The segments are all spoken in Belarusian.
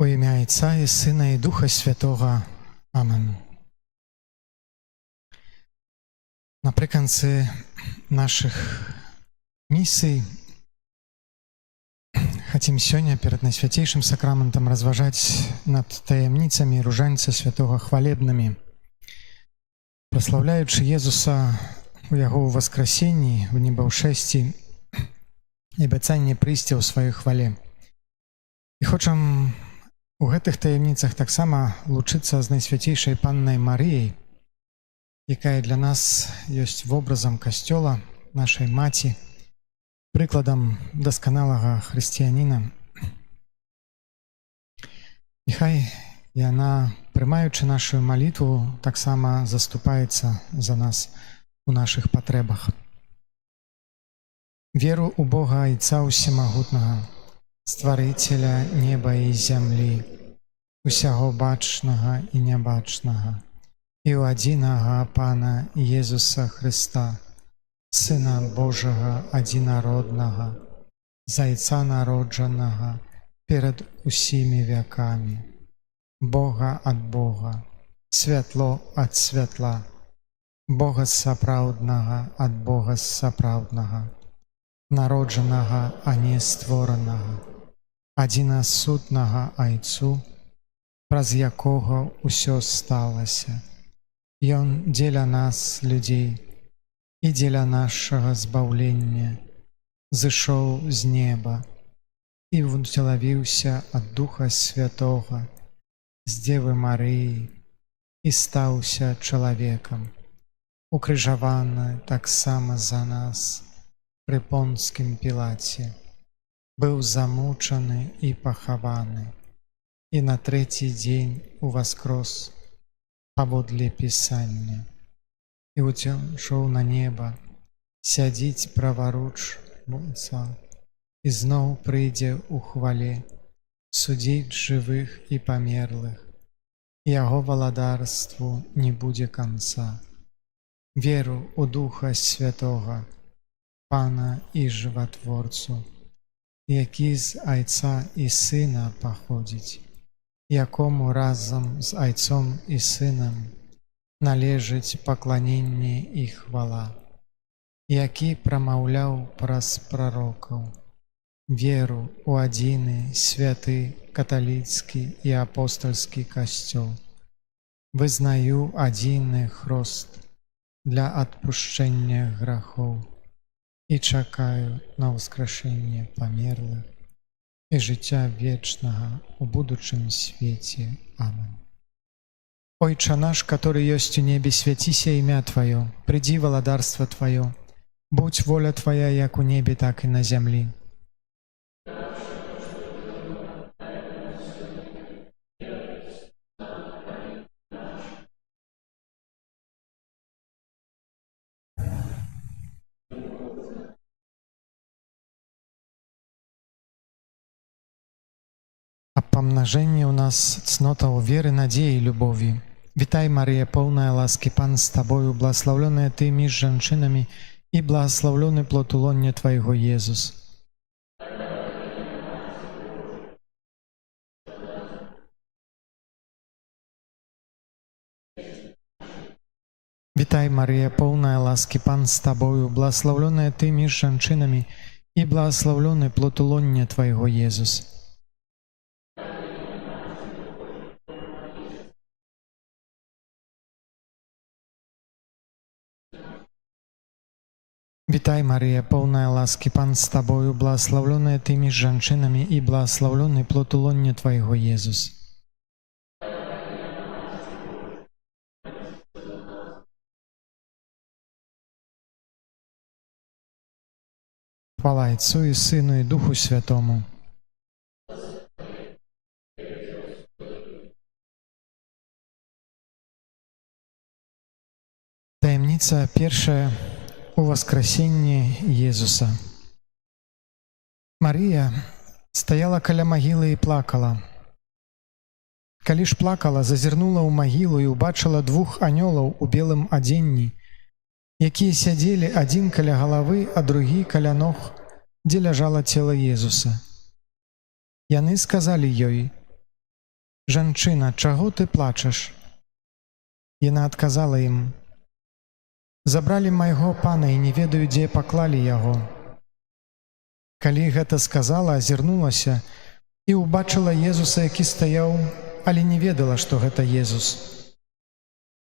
У ім'я Отця і Сина і Духа Святого. Амен. Наприкінці наших місій хотим сёння перед Найсвятейшим Сакраментом разважаць над таямніцамі ружаньца святого хвалебнымі, праслаўляючы Езуса у Яго ўваскрасенні, у небаўшэсці і абяцанні прыйсці ў сваёй хвале. І хочам у гэтых таямніцах таксама лучыцца з Найсвяцейшай Паннай Марыяй, якая для нас ёсць вобразам касцёла, нашай маці, прыкладам дасканалага хрысціяніна. І хай яна, прымаючы нашу малітву, таксама заступаецца за нас у нашых патрэбах. Веру ў Бога Айца Усемагутнага, Стварыцеля неба і зямлі, усяго бачнага і нябачнага, і ў адзінага Пана Езуса Хрыста, Сына Божага адзінароднага, Зайца народжанага перад усімі вякамі, Бога ад Бога, святло ад святла, Бога сапраўднага ад Бога сапраўднага, народжанага, а не створанага, адзінасутнага Айцу, праз якога ўсё сталася. Ён дзеля нас, людзей, і дзеля нашага збаўлення зышоў з неба і ўцелавіўся ад Духа Святога з Дзевы Марыі і стаўся чалавекам, укрыжаваны таксама за нас пры Понцкім Пілаце, быў замучаны і пахаваны, і на трэці дзень уваскрос паводле Пісання, і ўцёшоў на неба, сядзіць праваруч Отца, і зноў прыйдзе ў хвале, судзіць жывых і памерлых. Яго валадарству не будзе канца. Веру ў Духа Святога, Пана і Жыватворцу, які з Айца і Сына паходзіць, якому разам з Айцом і Сынам належыць пакланенне і хвала, які прамаўляў праз прарокаў веру ў адзіны святы каталіцкі і апостальскі касцёл, вызнаю адзіны хрост для адпушчэння грахоў і чакаю на ўскрашэнне памерлых і жыцця вечнага ў будучым свеце. Амен. Ойча наш, который ёсць у небе, свяціся імя Тваё, прыйдзі валадарства Тваё, будь воля Твая як у небе, так і на зямлі. А памнажэнне ў нас цнота ў веры, надзеі, любові. Вітай, Марыя, поўная ласкі, Пан з Табою, благословленая Ты між жанчынамі, і благословлены плод улоння Твайго, Езус. Вітай, Марыя, поўная ласкі, Пан з Табою, благословленая Ты між жанчынамі, і благословлены плод улоння Твайго, Езус. Вітай, Марыя, поўная ласкі, Пан з Табою, благословленая Ты між жанчынамі, і благословлены плод улоння Твайго, Езус. Хвала Отцу і Сину і Духу Святому. Таямніца першая у воскресенні Езуса. Марія стаяла каля магілы і плакала. Калі ж плакала, зазірнула ў магілу і ўбачыла двух анёлаў у белым адзенні, якія сядзелі адзін каля галавы, а другі каля ног, дзе ляжала цела Езуса. Яны сказалі ёй: «Жанчына, чаго ты плачаш?» Яна адказала ім: «Забралі майго пана і не ведаю, дзе паклалі яго». Калі гэта сказала, азірнулася і ўбачыла Езуса, які стаяў, але не ведала, што гэта Езус.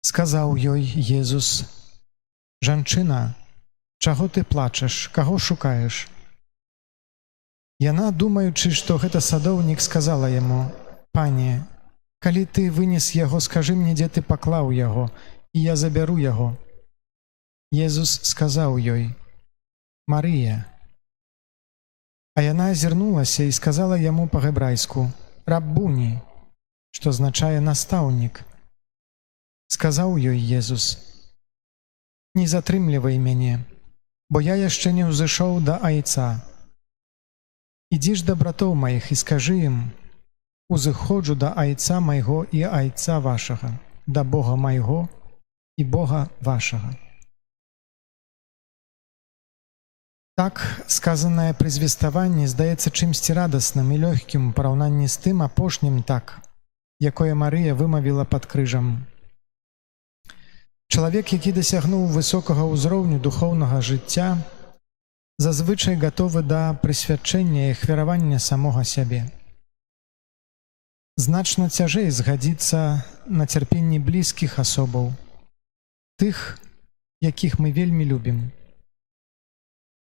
Сказаў ёй Езус: «Жанчына, чаго ты плачаш, каго шукаеш?» Яна, думаючы, што гэта садоўнік, сказала яму: «Пане, калі ты вынес яго, скажы мне, дзе ты паклаў яго, і я забяру яго». Езус сказаў ёй: «Марыя». А яна азірнулася і сказала яму па-гебрайску: «Раббуні», што азначае «настаўнік». Сказаў ёй Езус: «Не затрымлівай мяне, бо я яшчэ не ўзышоў да айца. Ідзі ж да братоў маіх і скажы ім: узыходжу да айца майго і айца вашага, да Бога майго і Бога вашага». Так, сказанае прызвеставанне здаецца чымсьці радасным і лёгкім у параўнанні з тым апошнім «так», якое Марыя вымавіла пад крыжам. Чалавек, які дасягнуў высокага ўзроўню духоўнага жыцця, зазвычай гатовы да прысвячэння і ахвяравання самога сябе. Значна цяжэй згадзіцца на цярпенні блізкіх асобаў, тых, якіх мы вельмі любім.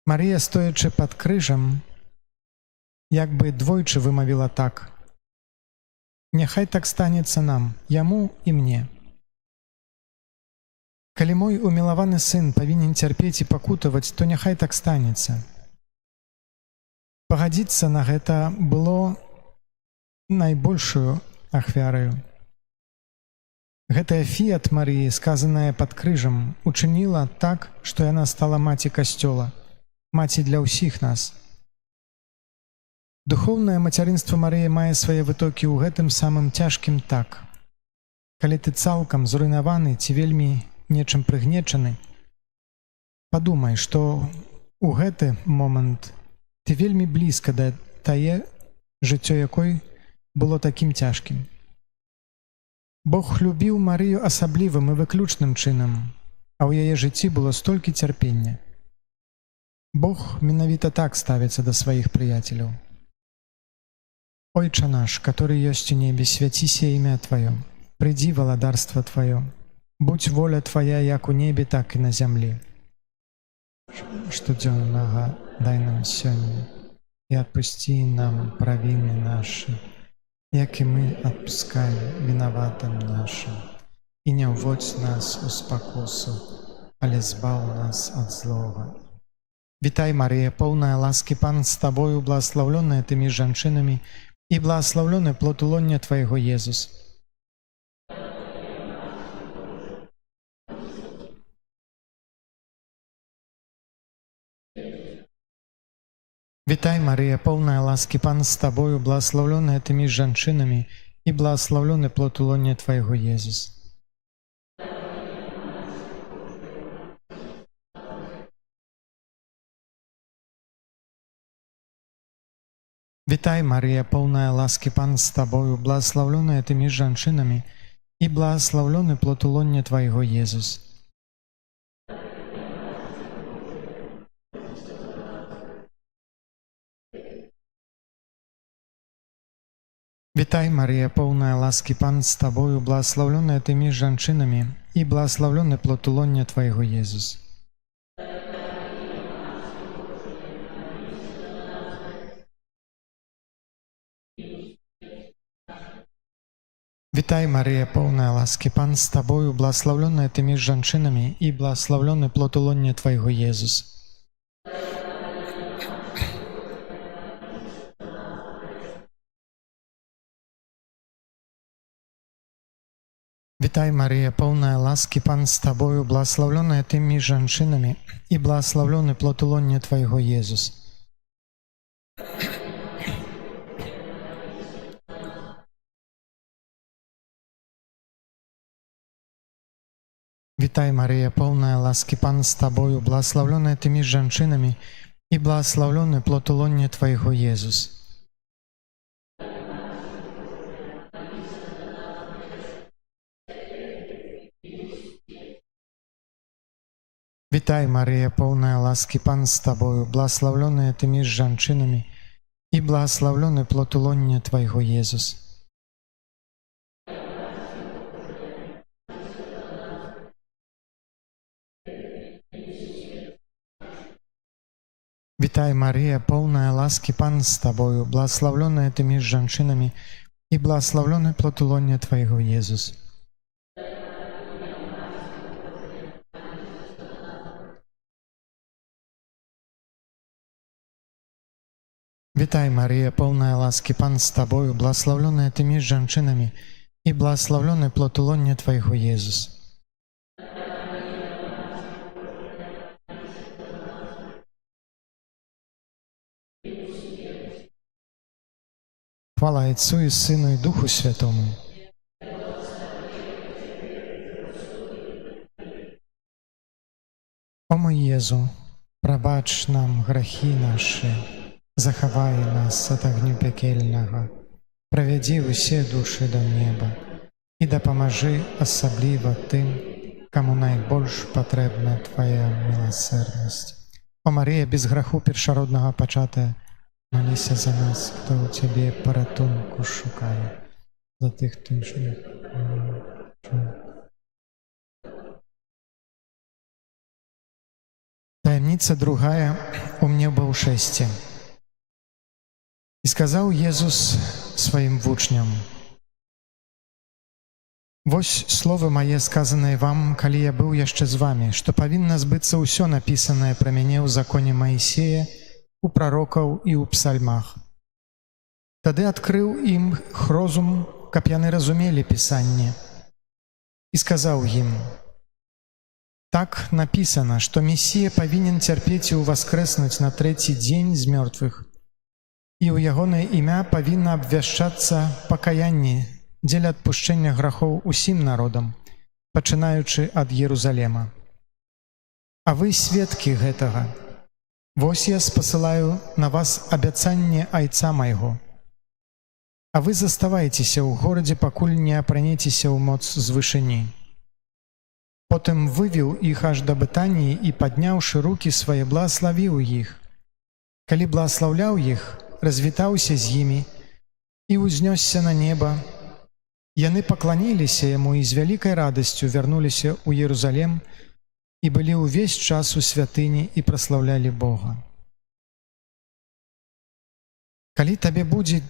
Марыя, стоячы пад крыжам, як бы двойчы вымавіла «так». Няхай так станецца нам, яму і мне. Калі мой умілаваны сын павінен цярпець і пакутаваць, то няхай так станецца. Пагадзіцца на гэта было найбольшую ахвяраю. Гэтая фіят Марыі, сказаная пад крыжам, учыніла так, што яна стала маці Касцёла, маці для ўсіх нас. Духоўнае мацярынства Марыі мае свае вытокі ў гэтым самым цяжкім «так». Калі ты цалкам зруйнаваны ці вельмі нечым прыгнечаны, падумай, што ў гэты момант ты вельмі блізка да тае, жыццё якой было такім цяжкім. Бог любіў Марыю асаблівым і выключным чынам, а ў яе жыцці было столькі цярпення. Бог менавіта так ставіцца да сваіх прыяцеляў. «Ойча наш, который ёсць у небе, свяціся імя Тваё, прыйдзі валадарства Тваё, будь воля Твая як у небе, так і на зямлі. Штодзённага дай нам сёння, і адпусці нам правіны нашы, як і мы адпускаем вінаватым нашым, і не ўводзь нас у спакусу, але збаў нас ад злога. Вітай, Марыя, поўная ласкі, Пан з Табою, благаслаўлёная ты між жанчынамі, і благаслаўлёны плод улоння Твайго, Езус. Вітай, Марыя, поўная ласкі, Пан з Табою, благаслаўлёная ты між жанчынамі, і благаслаўлёны плод улоння Твайго, Езус. Вітай, Марыя, поўная ласкі, Пан з Табою, благаслаўлёная ты між жанчынамі, і благаслаўлёны плод улоння Твайго, Езус. Вітай, Марыя, поўная ласкі, Пан з Табою, благаслаўлёная ты між жанчынамі, і благаслаўлёны плод улоння Твайго, Езус. Вітай, Марыя, поўная ласкі, Пан з Табою, благаслаўлёная ты між жанчынамі, і благаслаўлёны плод улоння Твайго, Езус. Вітай, Марыя, поўная ласкі, Пан з Табою, благаслаўлёная ты між жанчынамі, і благаслаўлёны плод улоння Твайго, Езус. Вітай, Марыя, поўная ласкі, Пан з Табою, благаслаўлёная ты між жанчынамі, і благаслаўлёны плод улоння Твайго, Езус. Вітай, Марія, поўная ласкі, Пан з табою, благословленная ты між жанчынамі, і благословлены плод лоння Твайго, Езус. Вітай, Марія, поўная ласкі, Пан з табою, благословленная ты між жанчынамі, і благословлены плод лоння Твайго, Езус. Вітай, Марія, поўная ласкі, Пан з табою, благословленная ты між жанчынамі, і благословлены плод лоння Твайго, Езус. Хвала Отцу і Сину, і Духу Святому. О мой Езу, прабач нам грахі нашы, захавай нас ад агню пякельнага, правядзі ўсе душы да неба і дапамажы асабліва тым, каму найбольш патрэбна Твая міласэрнасць. О Марія, без граху першароднага пачатая, молися за нас, хто у Цябе паратунку шукае, за тых, хто іншых. Таямніца другая у небаўшэсці. І сказаў Езус сваім вучням: «Вось словы мае, сказаныя вам, калі я быў яшчэ з вамі, што павінна збыцца ўсё напісанае пра мяне ў законе Маісея, у прарокаў і ў псальмах». Тады адкрыў ім розум, каб яны разумелі Пісанне, і сказаў ім: «Так напісана, што Месія павінен цярпець і ўваскрэснуць на трэці дзень з мёртвых, і ў ягонае імя павінна абвяшчацца пакаянне дзеля адпушчэння грахоў усім народам, пачынаючы ад Єрусалема. А вы сведкі гэтага. Вось я спасылаю на вас абяцанне Айца майго. А вы заставайцеся ў горадзе, пакуль не апранецеся ў моц з вышыні». Потым вывеў іх аж да Бетаніі і, падняўшы рукі свае, благаславіў іх. Калі благаслаўляў іх, развітаўся з імі і ўзнёсся на неба. Яны пакланіліся яму і з вялікай радасцю вярнуліся ў Єрусалем і былі ўвесь час у святыні і праслаўлялі Бога. Калі табе будзе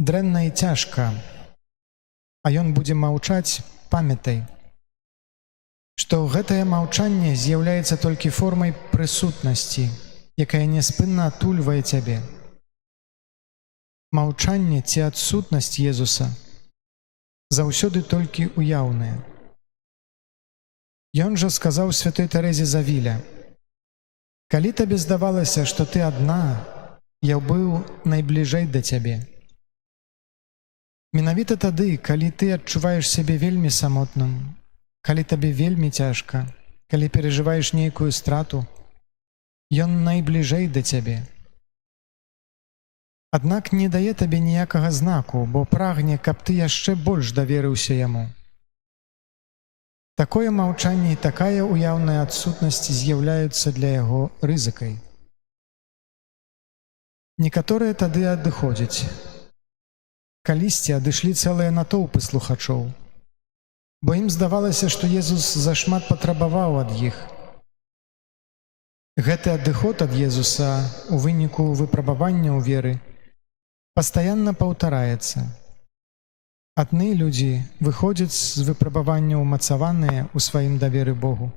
дрэнна і цяжка, а ён будзе маўчаць, памятай, што гэтае маўчанне з'яўляецца толькі формай прысутнасці, якая няспынна атульвае цябе. Маўчанне ці адсутнасць Езуса заўсёды толькі ўяўнае. Ён жа сказаў святой Тэрэзе з Авіля: «Калі табе здавалася, што ты адна, я быў найбліжэй да цябе». Менавіта тады, калі ты адчуваеш сябе вельмі самотным, калі табе вельмі цяжка, калі перажываеш нейкую страту, ён найбліжэй да цябе. Аднак не дае табе ніякага знаку, бо прагне, каб ты яшчэ больш даверыўся яму. Такое маўчанне і такая ўяўная адсутнасць з'яўляюцца для яго рызыкай. Некаторыя тады адыходзяць. Калісьці адышлі цэлыя натоўпы слухачоў, бо ім здавалася, што Езус зашмат патрабаваў ад іх. Гэты адыход ад Езуса у выніку выпрабавання ў веры пастаянна паўтараецца. Адны людзі выходзяць з выпрабавання ўмацаваныя ў сваім даверы Богу,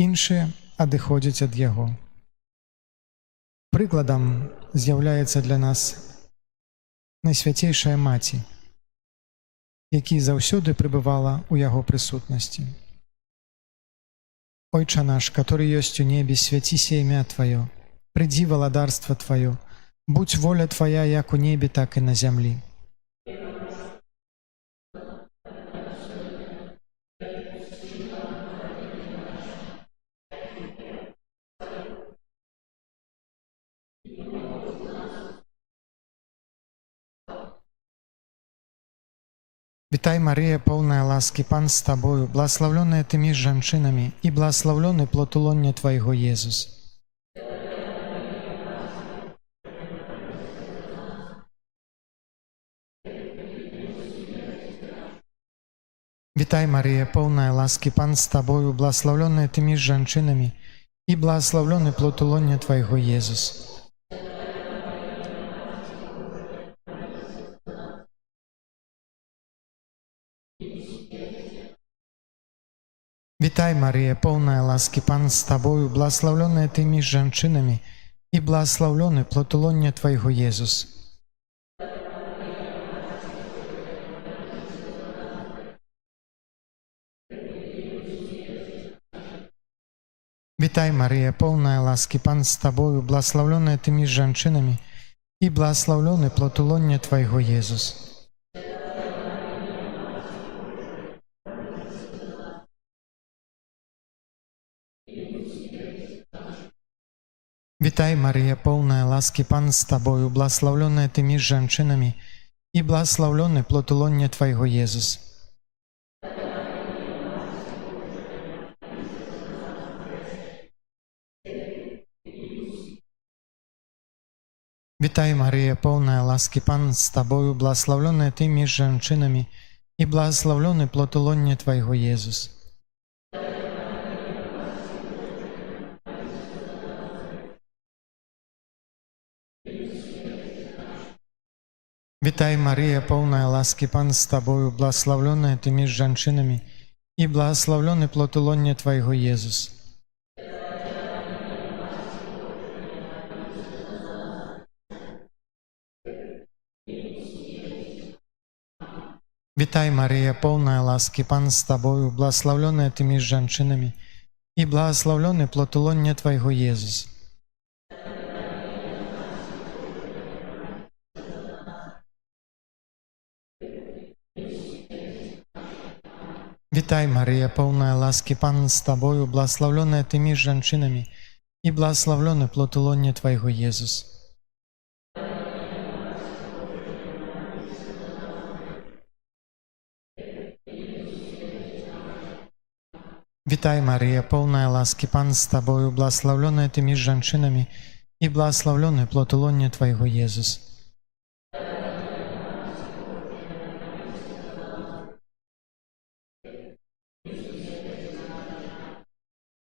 іншыя адыходзяць ад яго. Прыкладам з'яўляецца для нас найсвяцейшая маці, які заўсёды пребывала ў яго прысутнасці. «Ойча наш, который ёсць у небе, свяціся імя Тваё, прыдзі валадарства Тваё, будь воля Твая як у небе, так і на зямлі». Вітай, Марія, повна ласки, Пан з тобою, благословленная ти між жінками, і благословлений плод лона Твоєго, Єсус. Вітай, Марія, повна ласки, Пан з тобою, благословленная ти між жінками, і благословлений плод лона Твоєго, Єсус. Вітай, Марія, повна ласки, Пан з тобою, благословленная ти між жінками, і благословлений плод лона Твоєго, Єсус. Вітай, Марія, повна ласки, Пан з тобою, благословленная ти між жінками, і благословлений плод лона Твоєго, Єсус. Вітай, Марія, повна ласки, Пан з тобою, благословленная ти між жінками, і благословлений плод лона Твоєго, Єсус. Вітай, Марія, повна ласки, Пан з тобою, благословленная ти між жінками, і благословлений плод лона Твоєго, Єсус. Вітай, Марія, повна ласки, Пан з тобою, благословленная ти між жінками, і благословлений плод лона Твоєго, Єсус. Вітай, Марія, повна ласки, Пан з тобою, благословленная ти між жінками, і благословлений плод лона Твоєго, Єсус. Вітай, Марія, повна ласки, Пан з тобою, благословленная ти між жінками, і благословлений плод лона Твоєго, Єсус. Вітай, Марія, повна ласки, Пан з тобою, благословленная ти між жінками, і благословлений плод лона Твоєго, Єсус.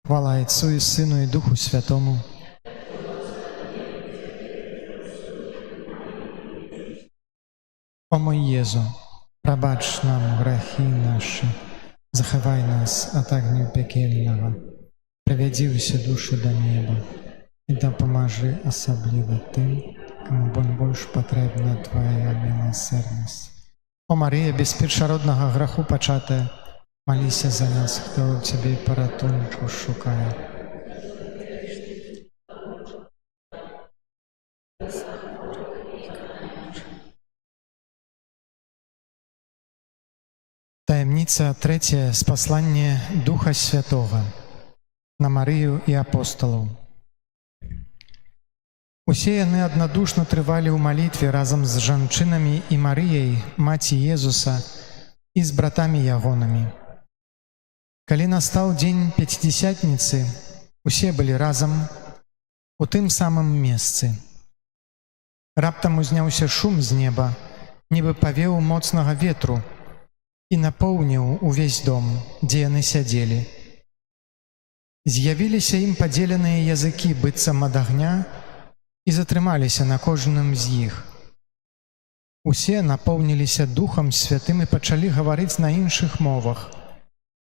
Хвала Отцу і Сину і Духу Святому. О мой Єзу, пробач нам грехи наші, заховай нас от огню пекельного, приведи усі душі до неба, і допоможи особливо тим, кому більш потрібна Твоя милосердність. О Марія, без першородного греху початая, молися за нас, хто в Тебе порятунку шукає. Таємниця третя з послання Духа Святого на Марію і апостолів. Усе яны аднадушна трывалі ў малітве разам з жанчынамі і Марыяй, маці Езуса, і з братамі ягонамі. Калі настаў дзень Пяцідзясятніцы, усе былі разам у тым самым месцы. Раптам узняўся шум з неба, нібы павеў моцнага ветру, і напоўніў увесь дом, дзе яны сядзелі. З'явіліся ім падзеленыя языкі быццам ад агня і затрымаліся на кожным з іх. Усе напоўніліся Духам Святым і пачалі гаварыць на іншых мовах,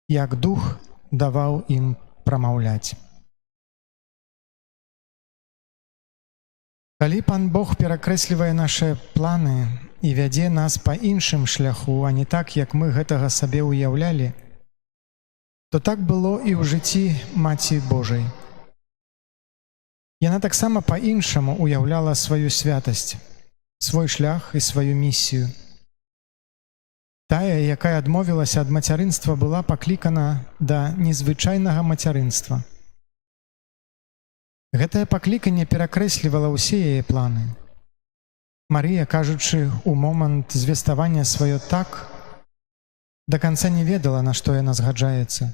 як Дух даваў ім прамаўляць. Калі Пан Бог перакрэслівае нашы планы і вядзе нас па іншым шляху, а не так, як мы гэтага сабе ўяўлялі, то так было і ў жыцці Маці Божай. Яна таксама па-іншаму ўяўляла сваю святасць, свой шлях і сваю місію. Тая, якая адмовілася ад мацярынства, была паклікана да незвычайнага мацярынства. Гэтае пакліканне перакрэслівала ўсе яе планы. Марыя, кажучы ў момант звеставання сваё «так», да канца не ведала, на што яна згаджаецца.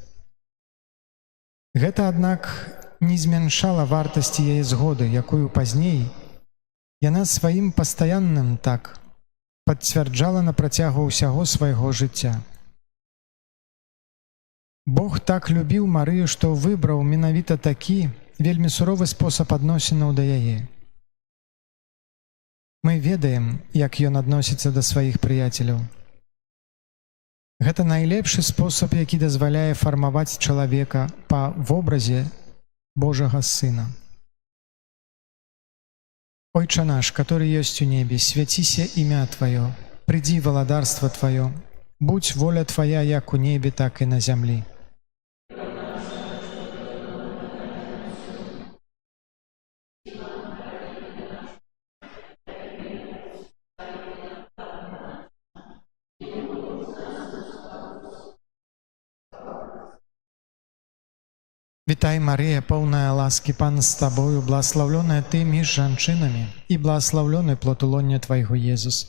Гэта, аднак, не змяншала вартасці яе згоды, якую пазней яна сваім пастаянным так пацвярджала на працягу ўсяго свайго жыцця. Бог так любіў Марыю, што выбраў менавіта такі вельмі суровы спосаб адносінаў да яе. Мы ведаем, як ён адносіцца да сваіх прыяцеляў. Гэта найлепшы спосаб, які дазваляе фармаваць чалавека па вобразе Божага Сына. Ойча наш, который ёсць у небе, свяціся імя Тваё, прыйдзі валадарства Тваё, будь воля Твая як у небе, так і на зямлі. Вітай, Марія, поўная ласкі, Пан з Табою, благословленная Ты між жанчынамі, і благословлены плод улоння Твайго, Езус.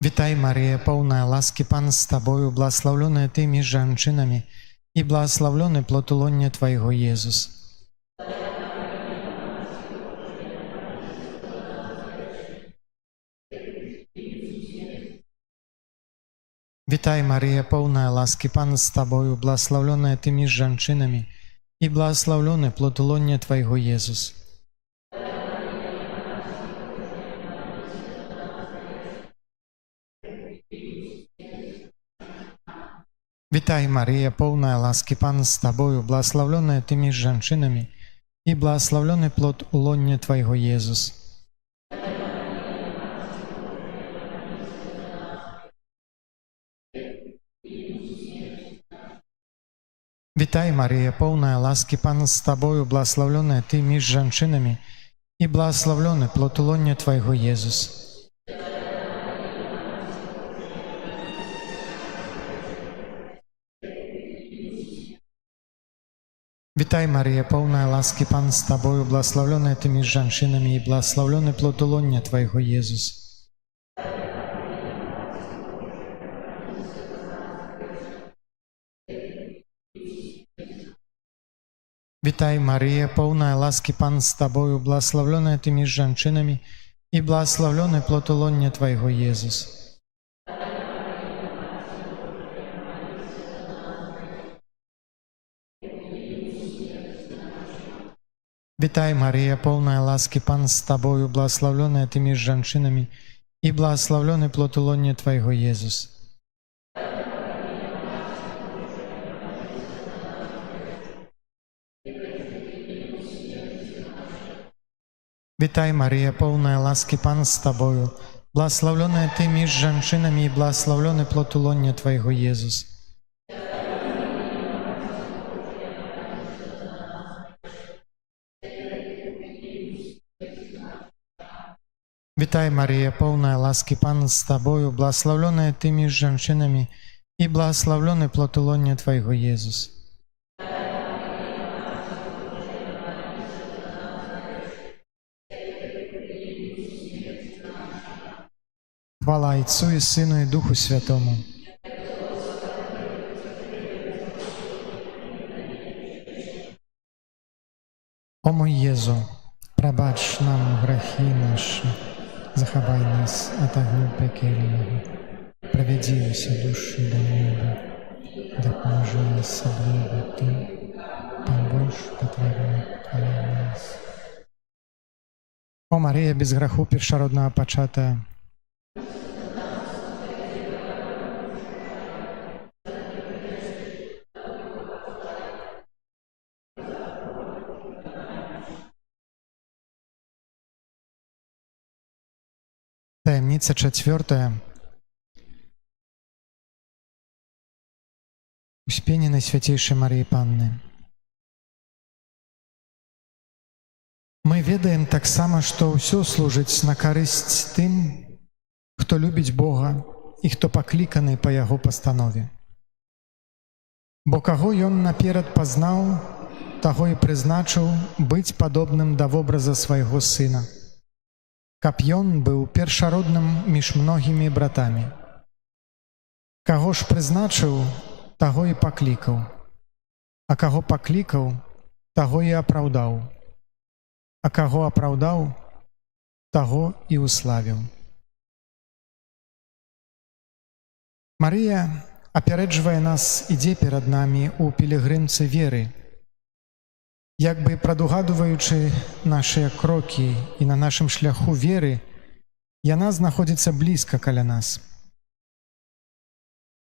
Вітай, Марія, поўная ласкі, Пан з Табою, благословленная Ты між жанчынамі, і благословлены плод улоння Твайго, Езус. Вітай, Марія, поўная ласкі, Пан з Табою, благословленная Ты між жанчынамі, і благословлены плод улоння Твайго, Езус. Вітай, Марія, поўная ласкі, Пан з Табою, благословленная Ты між жанчынамі, і благословлены плод улоння Твайго, Езус. Вітай, Марія, поўная ласкі, Пан з Табою, благословленная Ты між жанчынамі, і благословлены плод улоння Твайго, Езус. Вітай, Марія, поўная ласкі, Пан з Табою, благословленная Ты між жанчынамі, і благословлены плод улоння Твайго, Езус. Вітай, Марія, поўная ласкі, Пан з Табою, благословленная Ты між жанчынамі, і благословлены плод улоння Твайго, Езус. Вітай, Марія, поўная ласкі, Пан з Табою, благословленная Ты між жанчынамі, і благословлены плод улоння Твайго, Езус. Вітай, Марія, поўная ласкі, Пан з Табою, благословленная Ты між жанчынамі, і благословлены плод улоння Твайго, Езус. Вітай, Марія, поўная ласкі, Пан з Табою, благословленная Ты між жанчынамі, і благословлены плод улоння Твайго, Езус. Хвала Отцу і Сину і Духу Святому. О мой Єзу, прабач нам грахи наші, захавай нас ад агню пекельного, правядзі усе душі до неба, дапаможы асабліва тым, там больш патрэбна каля нас. О Марія, без граху першароднага пачатая, таямница 4. Успение Святейшей Марии Панны. Мы ведаем таксама, што ўсё служыць на карысць тым, хто любіць Бога і хто пакліканы па Яго пастанове. Бо каго Ён наперад пазнаў, таго і прызначыў быць падобным да вобраза свайго сына, каб ён быў першародным між многімі братамі. Каго ж прызначыў, таго і паклікаў, а каго паклікаў, таго і апраўдаў, а каго апраўдаў, таго і уславіў. Марыя апярэджвае нас, ідзе перад намі ў пілігрымцы веры, як бы прадугадваючы нашыя крокі, і на нашым шляху веры яна знаходзіцца блізка каля нас.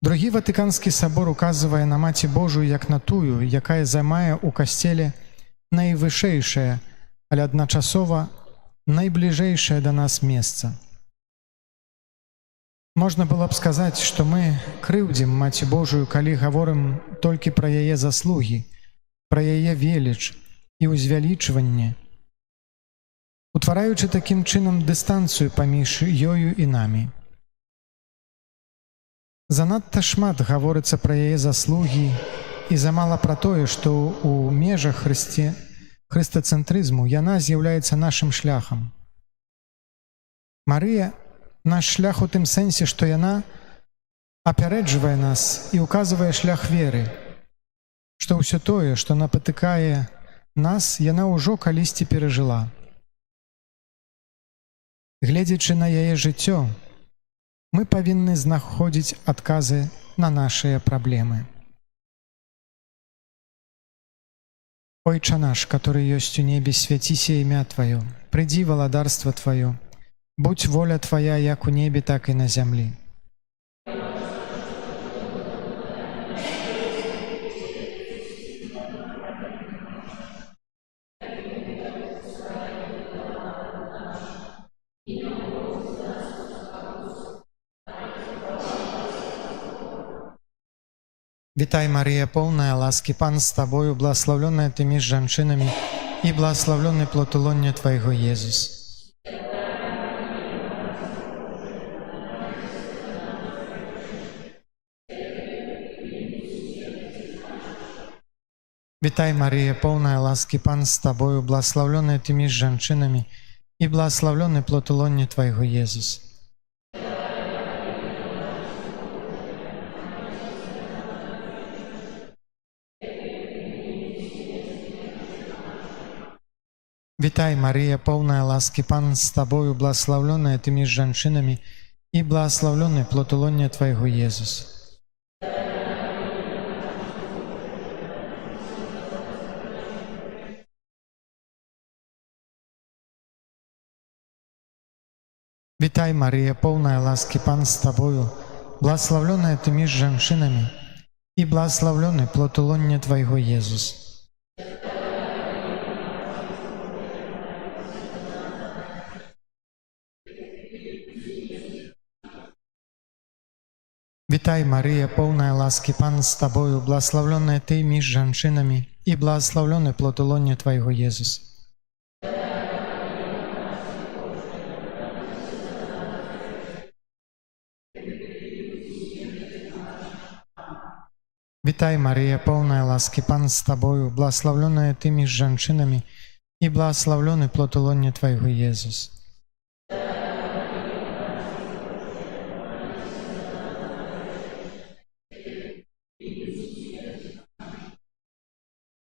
Другі Ватыканскі сабор указвае на Маці Божую як на тую, якая займае ў касцеле найвышэйшае, але адначасова найбліжэйшае да нас месца. Можна было б сказаць, што мы крыўдзім Маці Божую, калі гаворым толькі пра яе заслугі, пра яе веліч і ўзвялічванне, утвараючы такім чынам дыстанцыю паміж ёю і намі. Занадта шмат гаворыцца пра яе заслугі і замала пра тое, што ў межах хрыстацэнтрызму яна з'яўляецца нашым шляхам. Марыя наш шлях у тым сэнсе, што яна апярэджвае нас і ўказвае шлях веры, што ўсё тое, што напатыкае нас, яна ўжо калісьці перажыла. Гледзячы на яе жыццё, мы павінны знаходзіць адказы на нашыя праблемы. Ойча наш, который ёсць у небе, свяціся імя Тваё, прыйдзі валадарства Тваё, будь воля Твоя як у небе, так і на зямлі. Вітай, Марія, поўная ласкі, Пан з Табою, благословленная Ты між жанчынамі, і благословленный плод лоня Твайго, Езус. Вітай, Марія, поўная ласкі, Пан з Табою, благословленная Ты між жанчынамі, і благословленный плод лоня Твайго, Езус. Вітай, Марія, поўная ласкі, Пан з Табою, благословленная Ты між жанчынамі, і благословленный плод лоня Твайго, Езус. Вітай, Марія, поўная ласкі, Пан з Табою, благословленная Ты між жанчынамі, і благословленный плод лоня Твайго, Езус. Вітай, Марія, поўная ласкі, Пан з Табою, благословленная Ты між жанчынамі, і благословленный плод лоня Твайго, Езус. Вітай, Марія, поўная ласкі, Пан з Табою, благословленная Ты між жанчынамі, і благословленный плод лоня Твайго, Езус.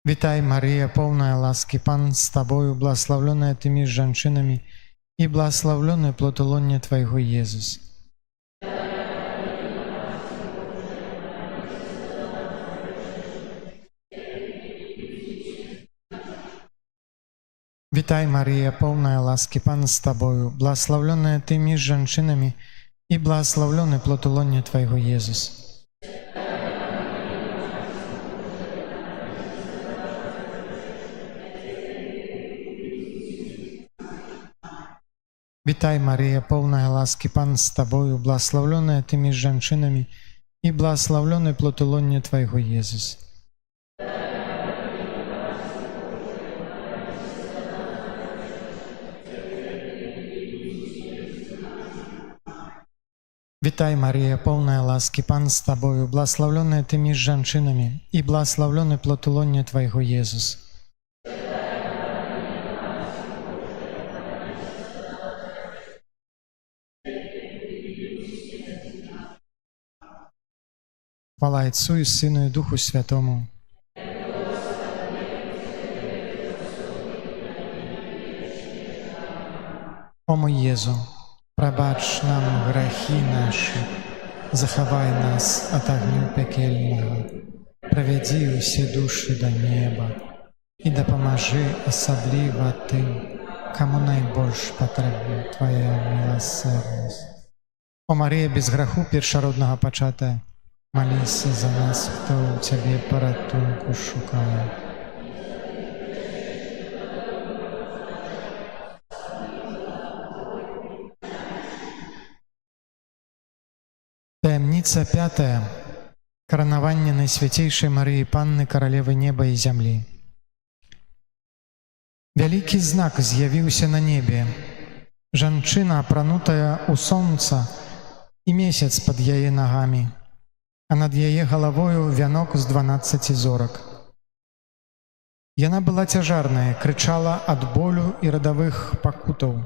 Вітай, Марія, поўная ласкі, Пан з Табою, благословленная Ты між жанчынамі, і благословленный плод лоня Твайго, Езус. Вітай, Марія, поўная ласкі, Пан з Табою, благословленная Ты між жанчынамі, і благословленный плод лоня Твайго, Езус. Вітай, Марія, поўная ласкі, Пан з Табою, благословленная Ты між жанчынамі, і благословленный плод лоня Твайго, Езус. Вітай, Марія, поўная ласкі, Пан з Табою, благословленная Ты між жанчынамі, і благословленный плод лоня Твайго, Езус. Хвала Отцу и Сыну и Духу Святому. О мой Єзу, пробач нам грехи наши, заховай нас от огню пекельного, проведи усе души до неба и допоможи особливо тым, кому найбольш потребна Твоя милосердность. О Марія без граху першароднага пачатая, молися за нас, хто у Цябе паратунку шукає. Таямница пятая. Коронавание Найсвятейшей Марии Панны, Королевы неба и земли. Вялікі знак з'явіўся на небе. Жанчына, апранутая ў сонца, і месяц пад яе нагамі, а над яе галавою вянок з 12 зорак. Яна была цяжарная, крычала ад болю і радавых пакутаў.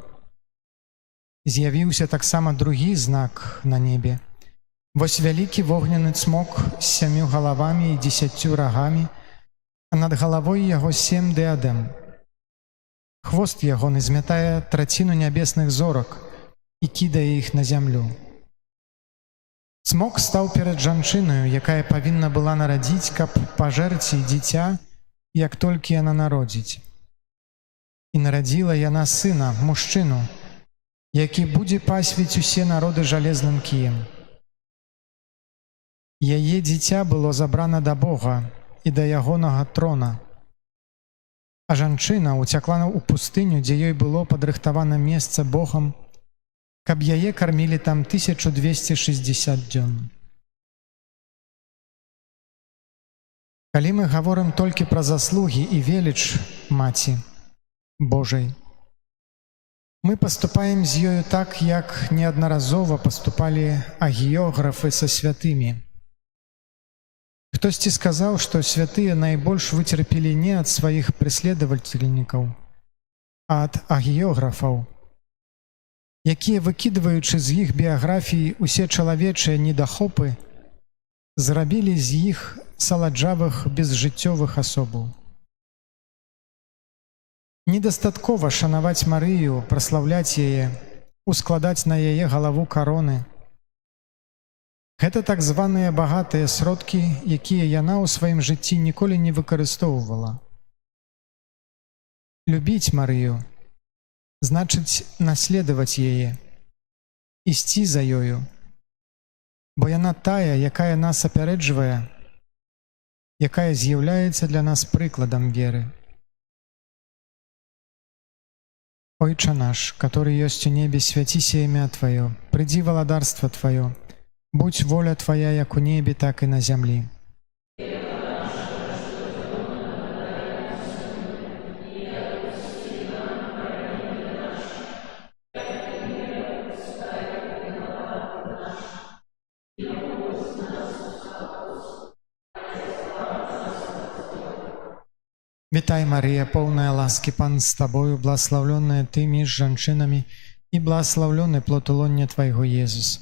З'явіўся таксама другі знак на небе. Вось вялікі вогняны цмок з 7 галавамі і 10 рагамі, а над галавой яго 7 дыадэм. Хвост ягоны змятае траціну нябесных зорак і кідае іх на зямлю. Цмок стаў перад жанчынаю, якая павінна была нарадзіць, каб пажэрці дзіця, як толькі яна народзіць. І нарадзіла яна сына, мужчыну, які будзе пасвіць усе народы жалезным кіем. Яе дзіця было забрана да Бога і да ягонага трона, а жанчына уцякла ў пустыню, дзе ёй было падрыхтавана месца Богам, каб яе кармілі там 1260 дзён. Калі мы гаворым толькі пра заслугі і веліч Маці Божай, мы паступаем з ёю так, як неаднаразова паступалі агіёграфы са святымі. Хтосьці сказаў, што святыя найбольш выцерпелі не ад сваіх преследавальнікаў, а ад агіёграфаў, якія, выкідваючы з іх біяграфіі усе чалавечыя недахопы, зрабілі з іх саладжавых безжыццёвых асобаў. Недастаткова шанаваць Марыю, праслаўляць яе, ускладаць на яе галаву кароны. Гэта так званыя багатыя сродкі, якія яна ў сваім жыцці ніколі не выкарыстоўвала. Любіць Марыю значыць наследаваць яе, ісці за ёю, бо яна тая, якая нас апярэджвае, якая з'яўляецца для нас прыкладам веры. Ойча наш, который ёсць у небе, свяціся імя Тваё, прыйдзі валадарства Тваё, будь воля Твоя, як у небе, так и на земле. Вітай, Марія, полная ласки, Пан с Тобою, благословленная Ты між жанчынами, и благословленный плод лоння Твоего, Иисус.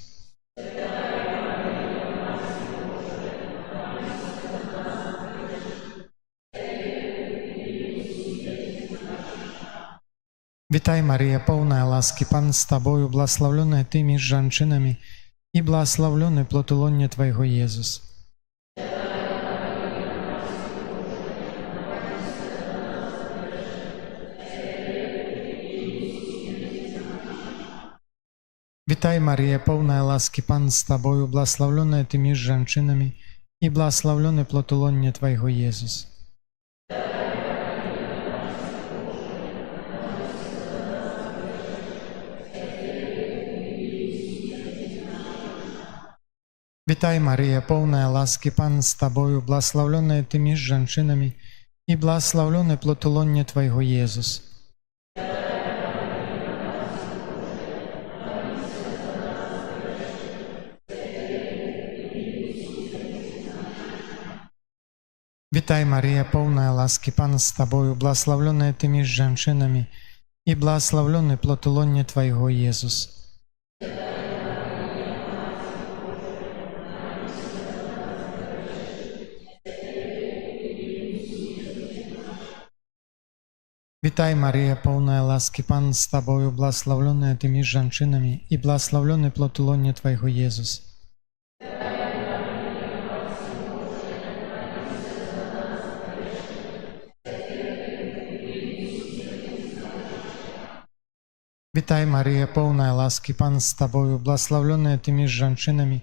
Вітай, Марія, полная ласки, Пан с Тобою, благословленная Ты між жанчынами, и благословленный плод лоння Твоего, Иисус. Вітай, Марія, полная ласки, Пан с Тобою, благословленная Ты між жанчынами, и благословленный плод лоння Твоего, Иисус. Вітай, Марія, полная ласки, Пан с Тобою, благословленная Ты між жанчынами, и благословленный плод лоння Твоего, Иисус. Вітай, Марія, полная ласки, Пан с Тобою, благословленная Ты між жанчынами, и благословленный плод лоння Твоего, Иисус. Вітай, Марія, повна ласки, Пан з тобою, благословленная ты між жанчынамі, і благословленный плод лоня Твоего, Єзус. Вітай, Марія, повна ласки, Пан з тобою, благословленная ты між жанчынамі,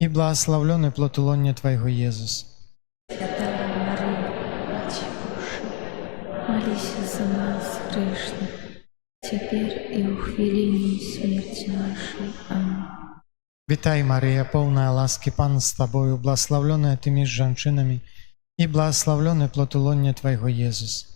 і благословленный плод лоня Твоего, Єзус. Святая Мария, Мать Божия, молись за нас грешных, теперь и у хвилины смерти нашей. Аминь. Вітай, Марія, повна ласки, Пан з тобою, благословленная ты між жанчынамі, і благословленный плод лоня Твоего, Єзус.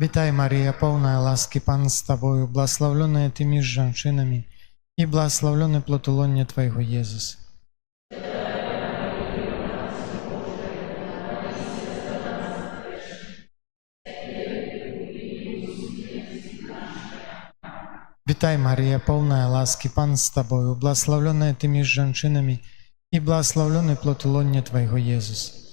Вітай, Марія, повна ласки, Пан з тобою, благословленная ты між жанчынамі, і благословленный плод лоня Твоего, Єзус. Вітай, Марія, повна ласки, Пан з тобою, благословленная ты між жанчынамі, і благословленный плод лоня Твоего, Єзус.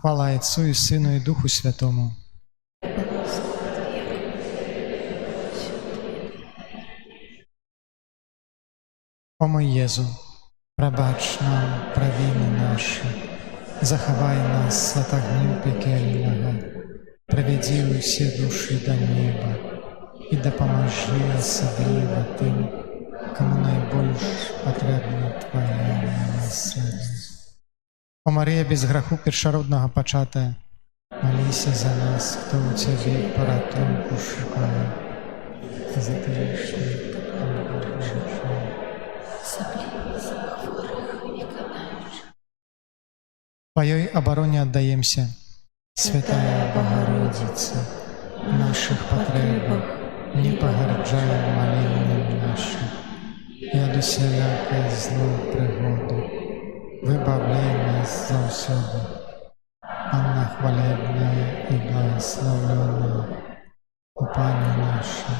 Хвала Отцу і Сину і Духу Святому. О мой Єзу, пробач нам провини наші, заховай нас от огню пекельного, проведи усі душі до неба і допоможи особливо тим, кому найбільш потрібно Твоє милосердя. О Марія, без граху першородного початая, молися за нас, хто у Тебе порятунку шукає. За грішних, Твоей обороне отдаемся, Святая Богородица, в наших потребах не погорджай молением нашим, и от усялякой злой пригоды выбавляй нас завсёды. Анна хвалебная и благословленная, Упание наша,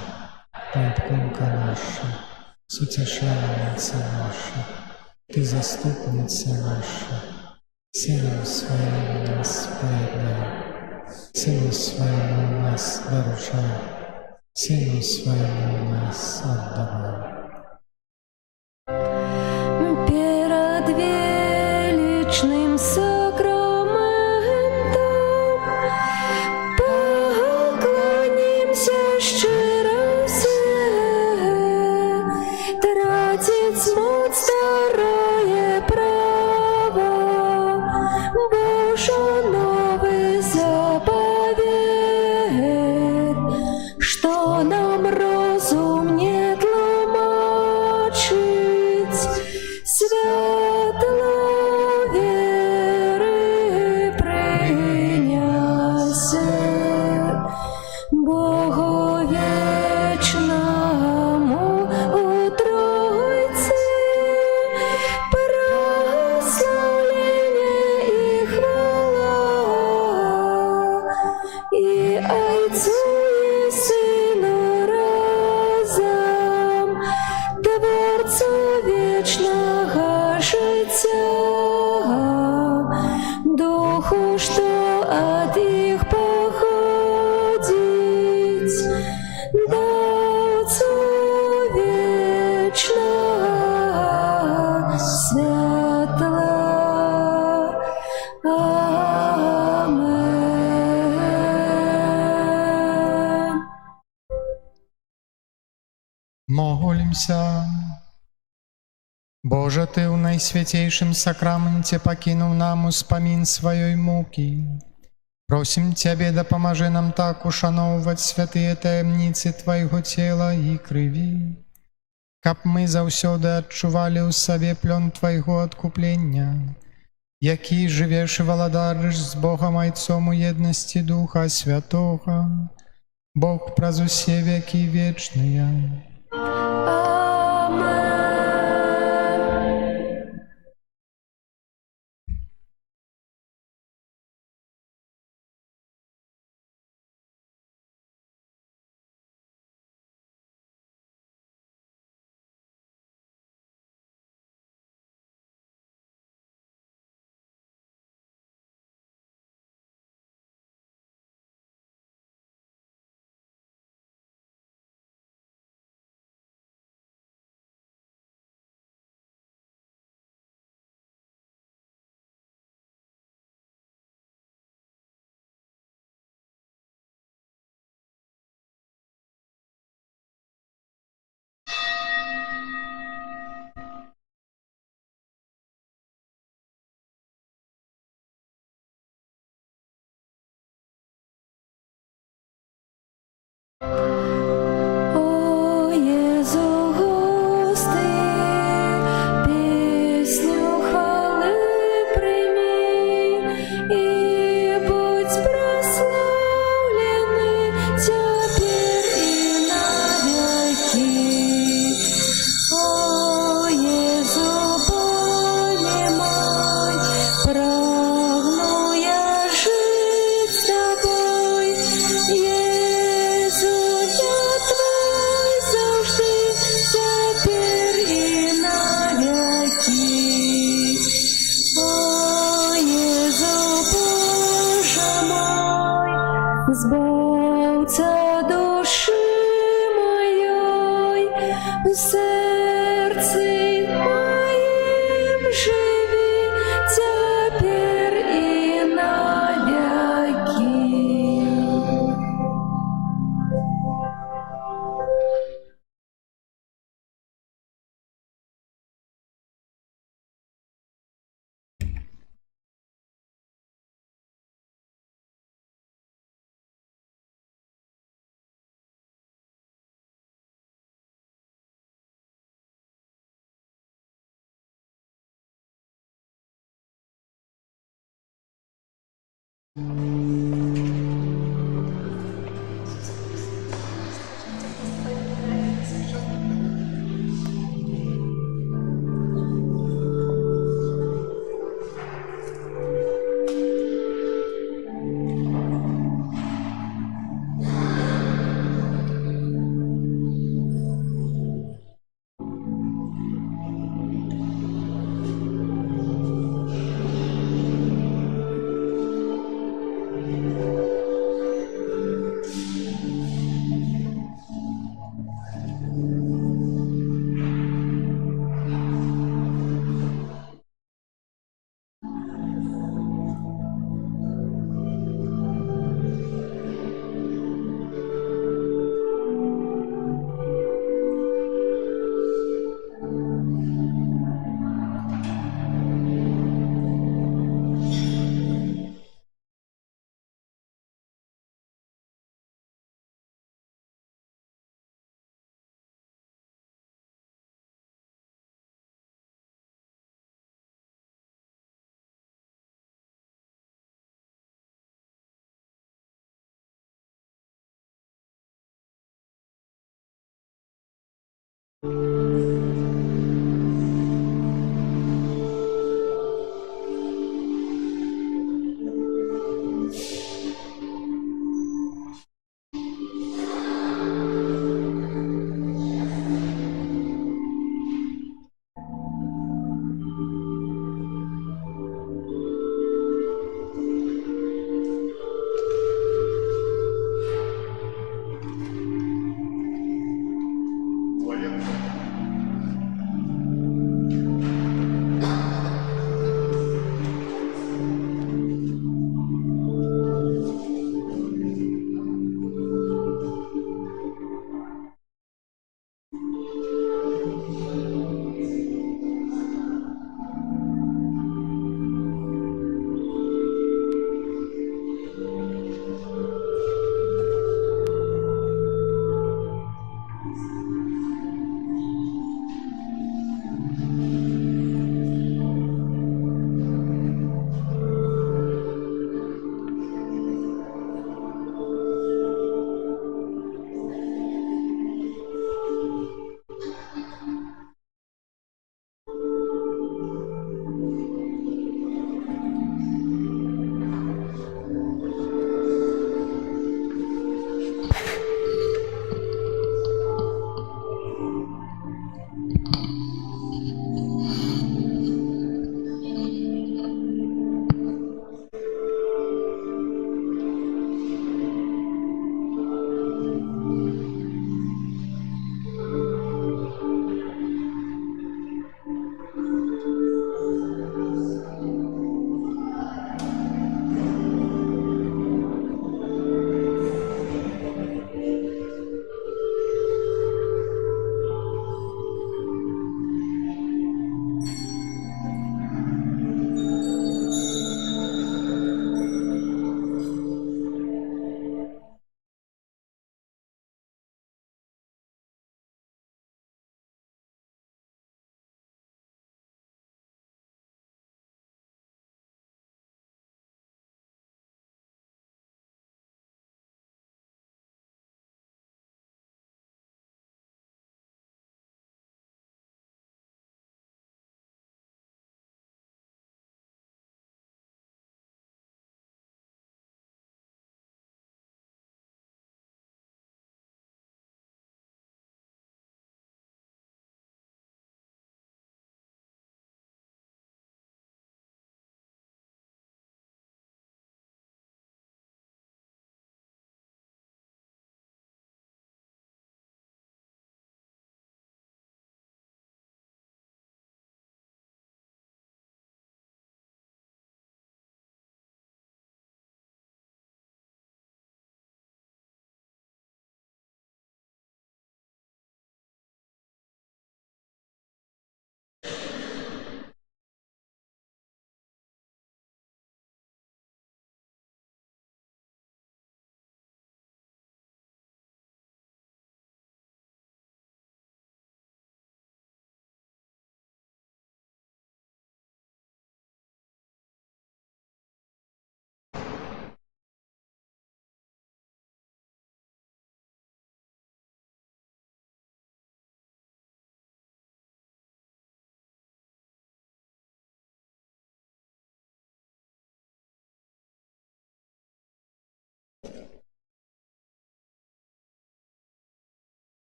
Поедкунка наша, Сутешальница наша, Ты заступница наша, Сыном Своим нас поедай, Сыну Своему нас дарушай, Сыну Своему нас отдавай. Перед величным сакраментом поклонимся щиро все, тратить смут старое право, Божий новый заповедь, что нам розум не тлумачить, світло віри прийняся, Богу вічному у Тройці прославлення і хвала, і Отцу і Сину разом, Творцу вічного життя, Духу, що от їх походить, до Отцу вічного святла. Амен. Молимся. Боже, Ты в Найсвятейшем сакраменте покинув нам успомин своей муки. Просим Тебе, да поможи нам так ушановывать святые таємниці Твоего тела и крови, каб мы завсёды адчували у себе плен Твоего откупления, який живеш и володариш с Богом Отцом у едности Духа Святого, Бог праз усе веки вечные. Збавца души моей, в сердце моем живи теперь и навеки.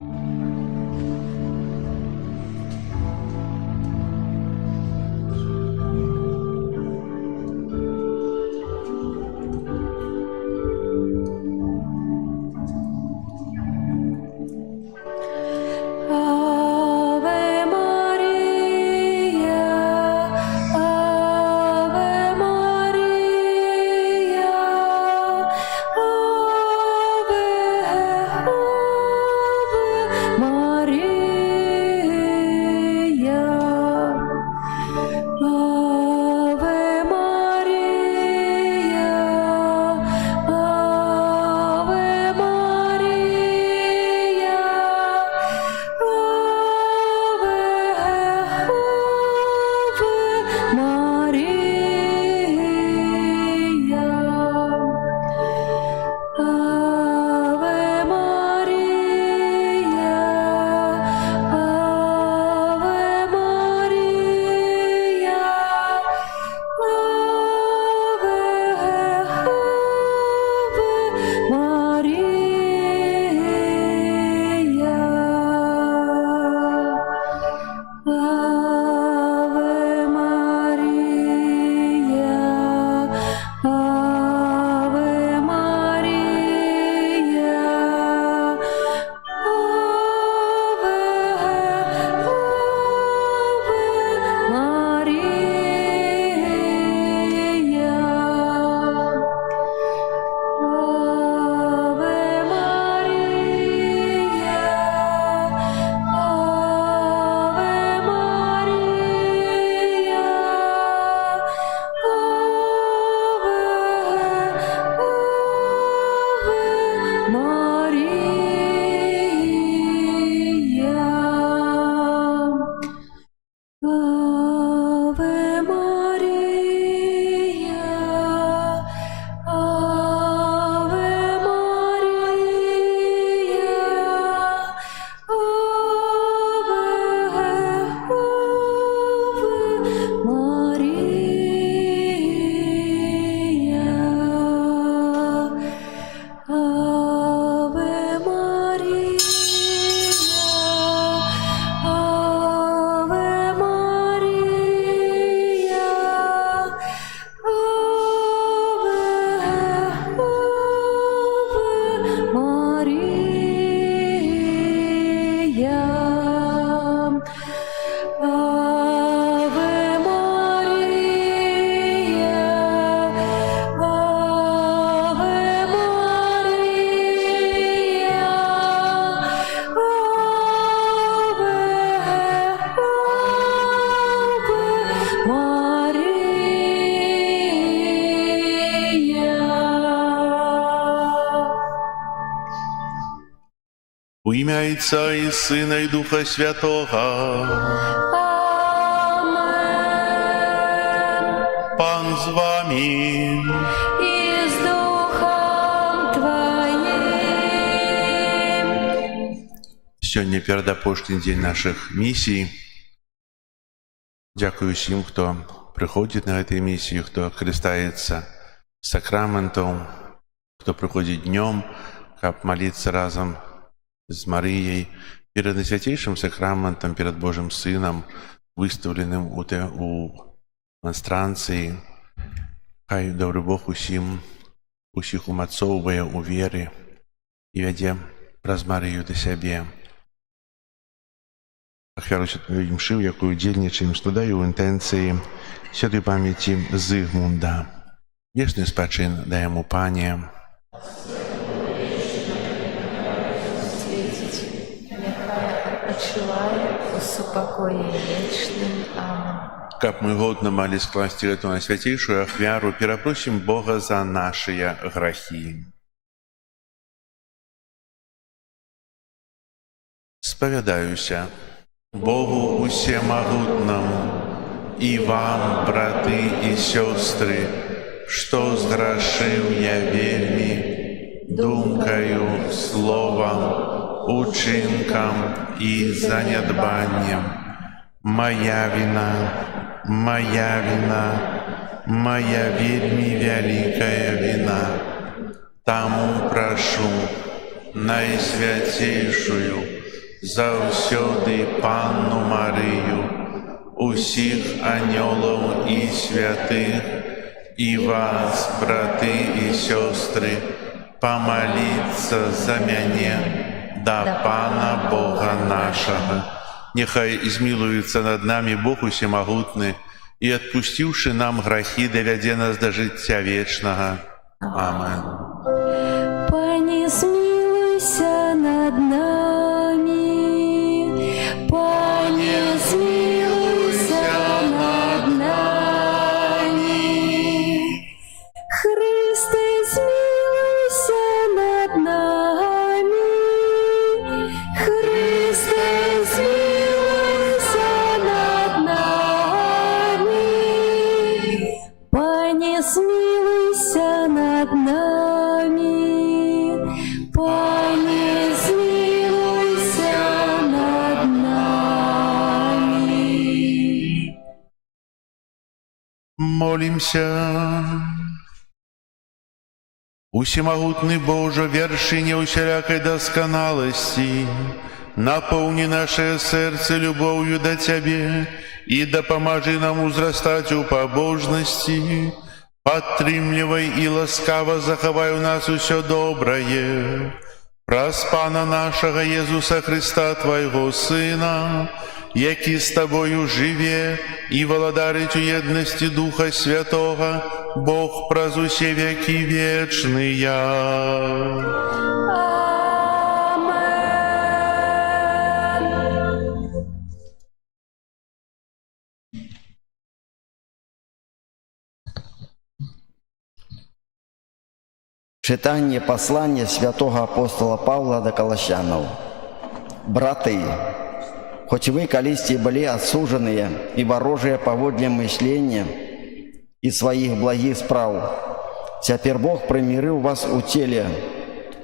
Ave Maria, Ave Maria, Ave, Ave Maria. Ave Maria, Ave Maria, Ave Maria, Ave Maria, Ave Maria, Ave Maria, Ave Maria, Ave Maria, Ave Maria, Ave Maria, Ave У ім'я Отця і Сина, і Духа Святого. Amen. Пан з вами. И с Духом Твоим. Сьогодні передапошній день наших місій. Дякую всім, хто приходить на цю місію, хто користається сакраментом, хто приходить днем, щоб молитися разом з Марією перед Найсвятейшим сакраментом, перед Божим Сином, виставленим у монстранції. Хай добрий Бог усіх умацовує у вірі і веде праз Марію до себе. Ахвяру Святої Мши, в яку удільничаємо, складаю інтенції святої пам'яті Зигмунда. Вічний спачин даємо Пані. Ответить, нехай почиває у супокої вічним. Амінь. Как мы годно могли скласти эту наисвятейшую ахвяру, перепросим Бога за наши грехи. Споведаюся Богу усемогутному и вам, браты и сестры, что сгрешил я вельми, думкою, словом, учинком и занедбанием. Моя вина, моя вельми великая вина. Тому прошу Наисвятейшую заўсёды Панну Марыю, усіх анёлаў і святых, і вас, браты і сёстры, памаліцца за мяне да Пана Бога нашага. Нехай змілуецца над намі Бог усемагутны і, адпусціўшы нам грахі, давядзе нас да жыцця вечнага. Амен. Пане, змилуйся над нами. Пане, змилуйся над нами. Христе, змилуйся над нами. Христе, змилуйся над нами. Пане, змилуйся над нами. Пане, змилуйся над нами. Молімся. Усемагутны Боже, вершыня усялякай дасканаласці, напоўні нашае сэрца любоўю да Цябе і дапамажы нам узрастаць у пабожнасці. Падтрымлівай і ласкава захавай у нас усё добрае. Праз Пана нашага Езуса Христа, Твайго Сына, які з Табою жыве і валадарыць у еднасці Духа Святога, Бог праз усе векі вечныя. Читание послания святого апостола Павла до Колоссянов. Браты, хоть вы колись были осуженные и ворожие поводле мышления и своих благих справ, теперь Бог примирил вас у теле,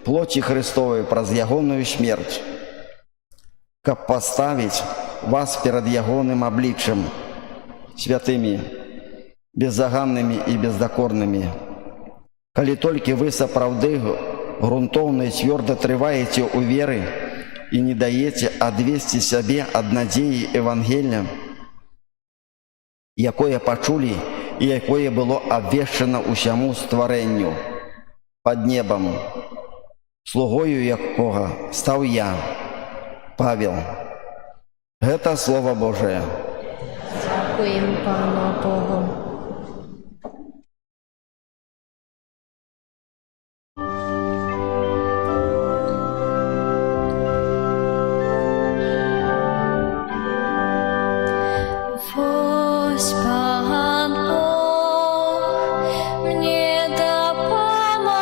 плоти Христовой праз ягонную смерть, как поставить вас перед ягонным обличием, святыми, беззаганными и бездокорными. Коли только вы сапраўды грунтовно и твердо трываете у веры и не даете отвести себе от надеи Евангелия, якое почули и якое было обвешено усяму створенню под небом, слугою якого стал я, Павел. Это Слово Божие. Дякуємо Пану Богу. Пан Бог мне допомагає.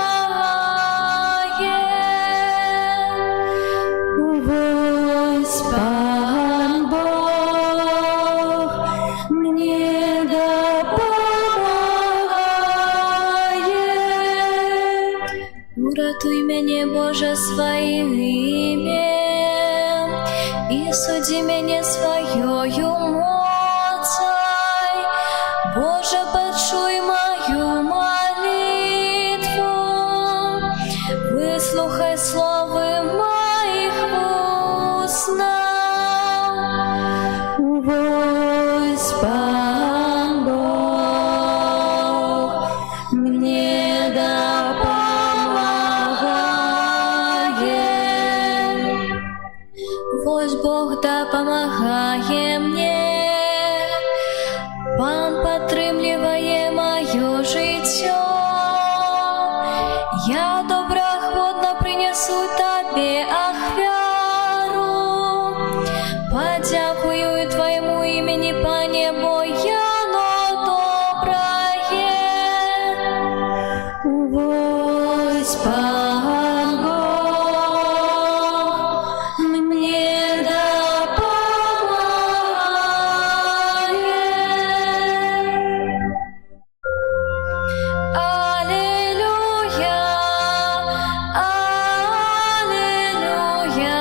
Ось Пан Бог мне допомагає. Уратуй мене, Боже, своїм ім'ям і суді мене своєю мовою. Боже, почуй мою молитву, выслухай словы моих устах. Вось Пан Бог мне допомагає. Вось Бог допомагає мне. Пан падтрымлівае маё жыццё. Я добраахвотна прынясу Табе ахвяру. Падзякую Твайму імені, Пане, бо яно добрае. Вось Пан Бог мне допомагає. Аллилуйя, аллилуйя, аллилуйя.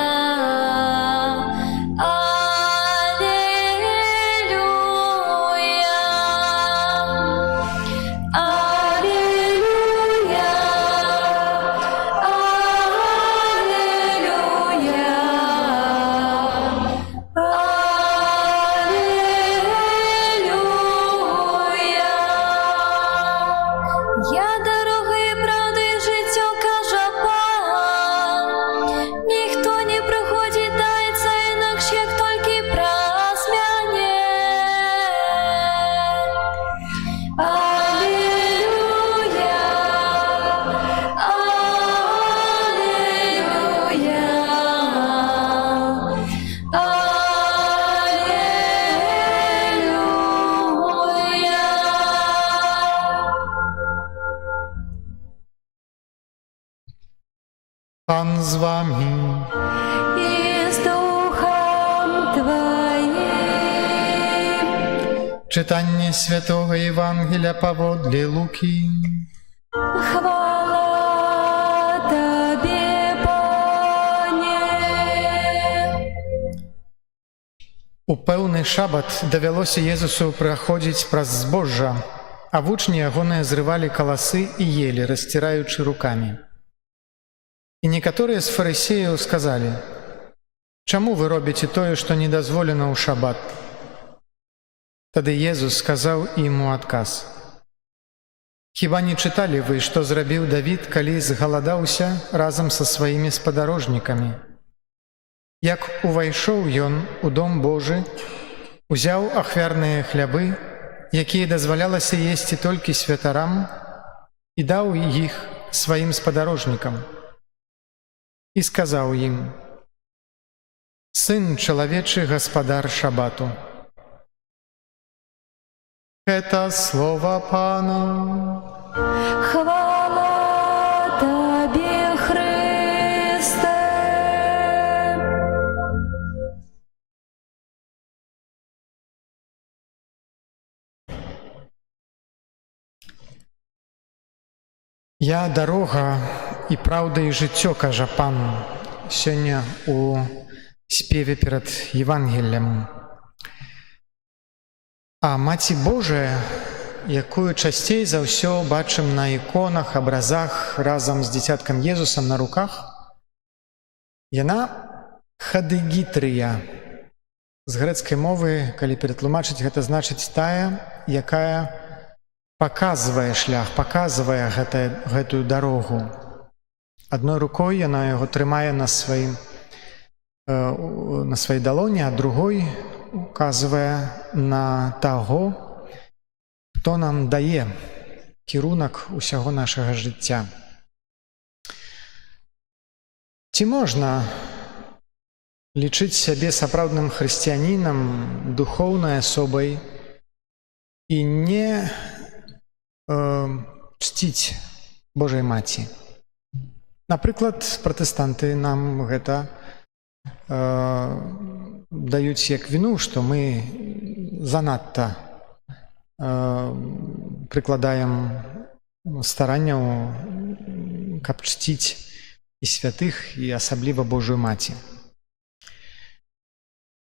з вами. и с Духом Твоим. Читання Святого Євангелія паводле Луки. Хвала Тебе, Пане. У пэўны шабат давялося Езусу праходзіць праз збожжа, а вучні ягоныя зрывалі каласы і елі, расціраючы рукамі. І некаторыя з фарысеяў сказалі: «Чаму вы робіце тое, што не дазволена ў шабат?» Тады Езус сказаў ім у адказ: «Хіба не чыталі вы, што зрабіў Давід, калі згаладаўся разам са сваімі спадарожнікамі? Як увайшоў ён у дом Божы, узяў ахвярныя хлябы, якія дазвалялася есці толькі святарам, і даў іх сваім спадарожнікам. І сказаў ім: Сын чалавечы гаспадар шабату». Это слово Пана. Хвала Тебе, Христе. «Я дарога і праўда і жыццё, кажа Пан, сёння у спеве перад Евангеллем. А Маці Божая, якую часцей за ўсё бачым на іконах, абразах разам з дзіцяткам Езусам на руках, яна хадыгітрыя. З грэцкай мовы, калі ператлумачыць, гэта значыць тая, якая паказвае шлях, паказвае гэтую дарогу. Адной рукой яна яго трымае на сваёй далоні, а другой указвае на таго, хто нам дае кірунак усяго нашага жыцця. Ці можна лічыць сябе сапраўдным хрысціянінам, духоўнай асобай і не чціць Божай Маці? Напрыклад, пратэстанты нам гэта даюць як віну, што мы занадта прыкладаем старанняў, каб чціць і святых, і асабліва Божую Маці.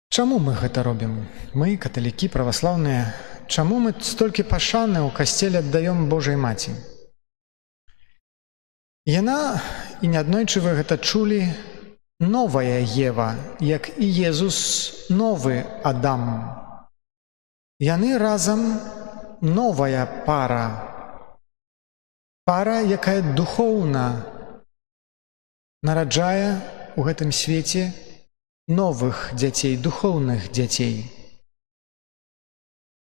Чаму мы гэта робім? Мы, каталікі, праваслаўныя, чаму мы столькі пашаны ў касцеле аддаём Божай Маці? Яна, і неаднойчы вы гэта чулі, новая Ева, як і Езус новы Адам. Яны разам новая пара. Пара, якая духоўна нараджае ў гэтым свеце новых дзяцей, духоўных дзяцей.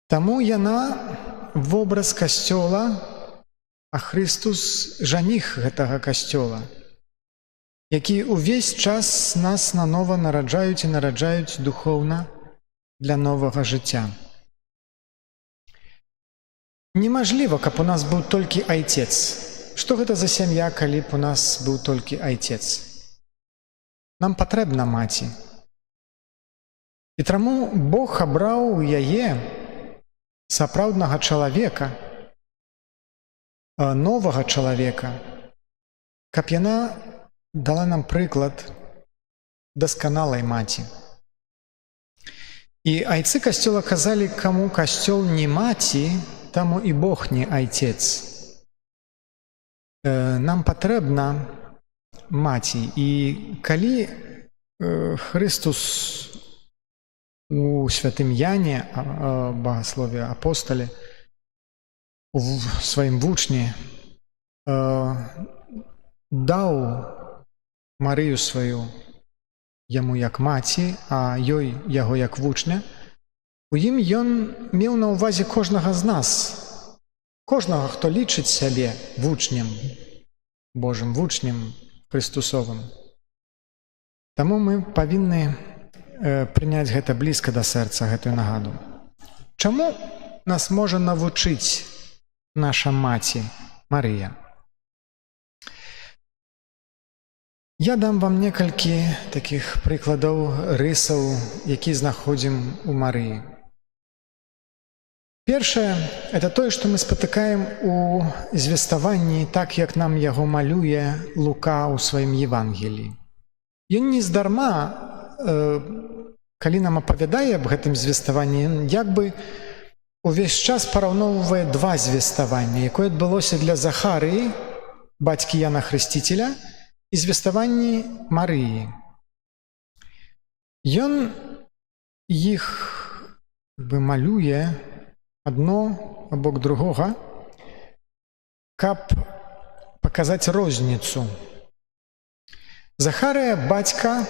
Таму яна вобраз касцёла, а Христус жаніх гэтага касцёла, які ўвесь час нас нанова нараджаюць і нараджаюць духоўна для новага жыцця. Немажліва, каб у нас быў толькі айцец. Што гэта за сям'я, калі б у нас быў толькі айцец? Нам патрэбна маці. І таму Бог абраў яе, сапраўднага чалавека, новага чалавека, каб яна дала нам прыклад дасканалай маці. І айцы касцёла казалі, каму касцёл не маці, таму і Бог не айцец. Нам патрэбна маці. І калі Христус у святым Яне, багаслове апостале, у сваім вучні даў Марыю сваю яму як маці, а ёй яго як вучня, у ім ён меў на ўвазе кожнага з нас, кожнага, хто лічыць сябе вучнем, Божым вучнем Хрыстусовым. Таму мы павінны прыняць гэта блізка да сэрца, гэтую нагаду. Чаму нас можа навучыць наша маці Марыя? Я дам вам некалькі такіх прыкладаў рысаў, які знаходзім у Марыі. Першае – это тое, што мы спатыкаем у звеставанні, так як нам яго малюе Лука ў сваім Евангеліі. Ён не здарма, калі нам апавядае аб гэтым звеставанні, ён як бы увесь час параўноўвае два звеставання, якое адбылося для Захарыі, бацькі Яна Хрысціцеля, і звеставанні Марыі. Ён іх малюе адно абок другога, каб паказаць розніцу. Захарыя – бацька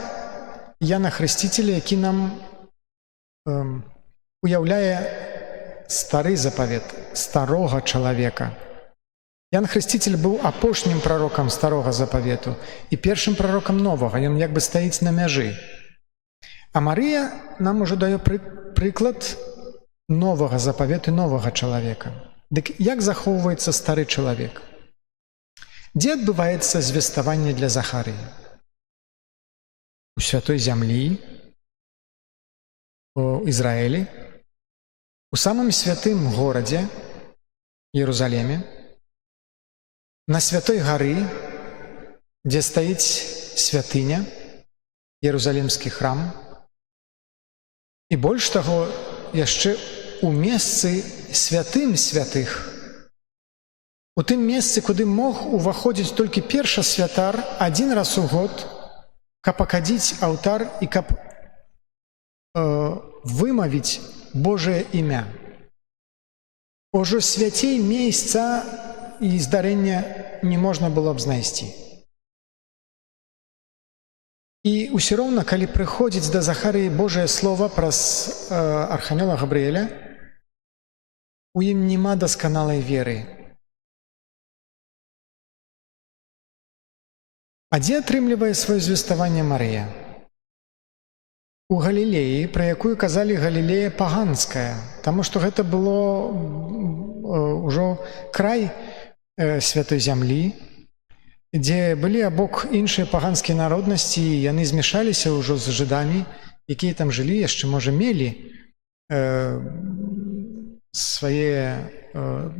Яна Хрысціцеля, які нам уяўляе стары запавет, старога чалавека. Ян Хрысціцель быў апошнім прарокам старога запавету і першым прарокам новага, ён як бы стаіць на мяжы. А Марыя нам ужо дае прыклад новага запавету новага чалавека. Дык як захоўваецца стары чалавек? Дзе адбываецца звеставанне для Захарыі? У святой зямлі, у Ізраілі, у самым святым горадзе, Іерусаліме, на святой гары, дзе стаіць святыня, Іерусалімскі храм, і больш таго, яшчэ у месцы святым святых, у тым месцы, куды мог уваходзіць толькі першы святар адзін раз у год, каб акадзіць алтар і каб вымавіць Божае імя. Ужо свяцей месца і здарэння не можна было б знайсці. І ўсё роўна, калі прыходзіць да Захарыі Божае Слова праз архангела Габрыэля, у ім няма дасканалай веры. А дзе атрымлівае сваё звеставанне Марыя? У Галілеі, пра якую казалі Галілея паганская, таму што гэта было ўжо край святой зямлі, дзе былі абок іншыя паганскія народнасці, і яны змяшаліся ўжо з жыдамі, якія там жылі, яшчэ, можа, мелі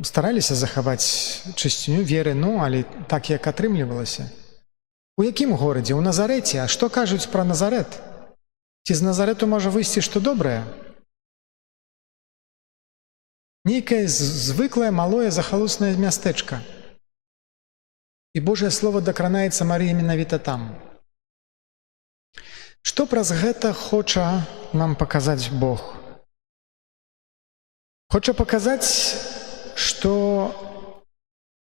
стараліся захаваць чысціню веры, ну, але так, як атрымлівалася. У якім горадзе? У Назарэце. А што кажуць пра Назарэт? Ці з Назарэту можа выйсці што добрае? Нейкае звыклае, малое, захалуснае мястэчка. І Божае Слово дакранаецца Марыі менавіта там. Што праз гэта хоча нам паказаць Бог? Хоча паказаць, што,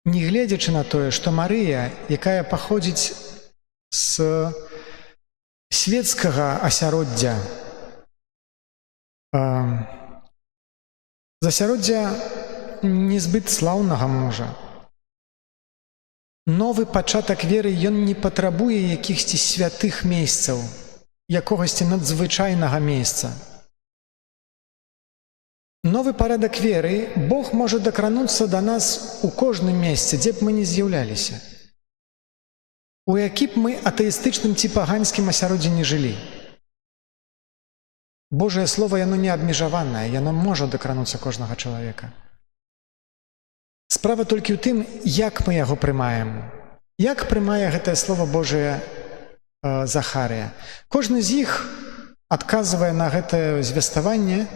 нягледзячы на тое, што Марыя, якая паходзіць з свецкага асяроддзя, з асяроддзя незбыт слаўнага мужа, новы пачатак веры ён не патрабуе якіхсьці святых месцаў, якогасьці надзвычайнага месца. Новы парадак веры Бог можа дакрануцца да нас у кожным месцы, дзе б мы не з'яўляліся. У які б мы атэістычным ці паганскім асяроддзі не жылі. Божае Слово, яно не абмежаванае, яно можа дакрануцца кожнага чалавека. Справа толькі ў тым, як мы яго прымаем. Як прымае гэтае Слово Божае Захарыя. Кожны з іх адказвае на гэтае звеставанне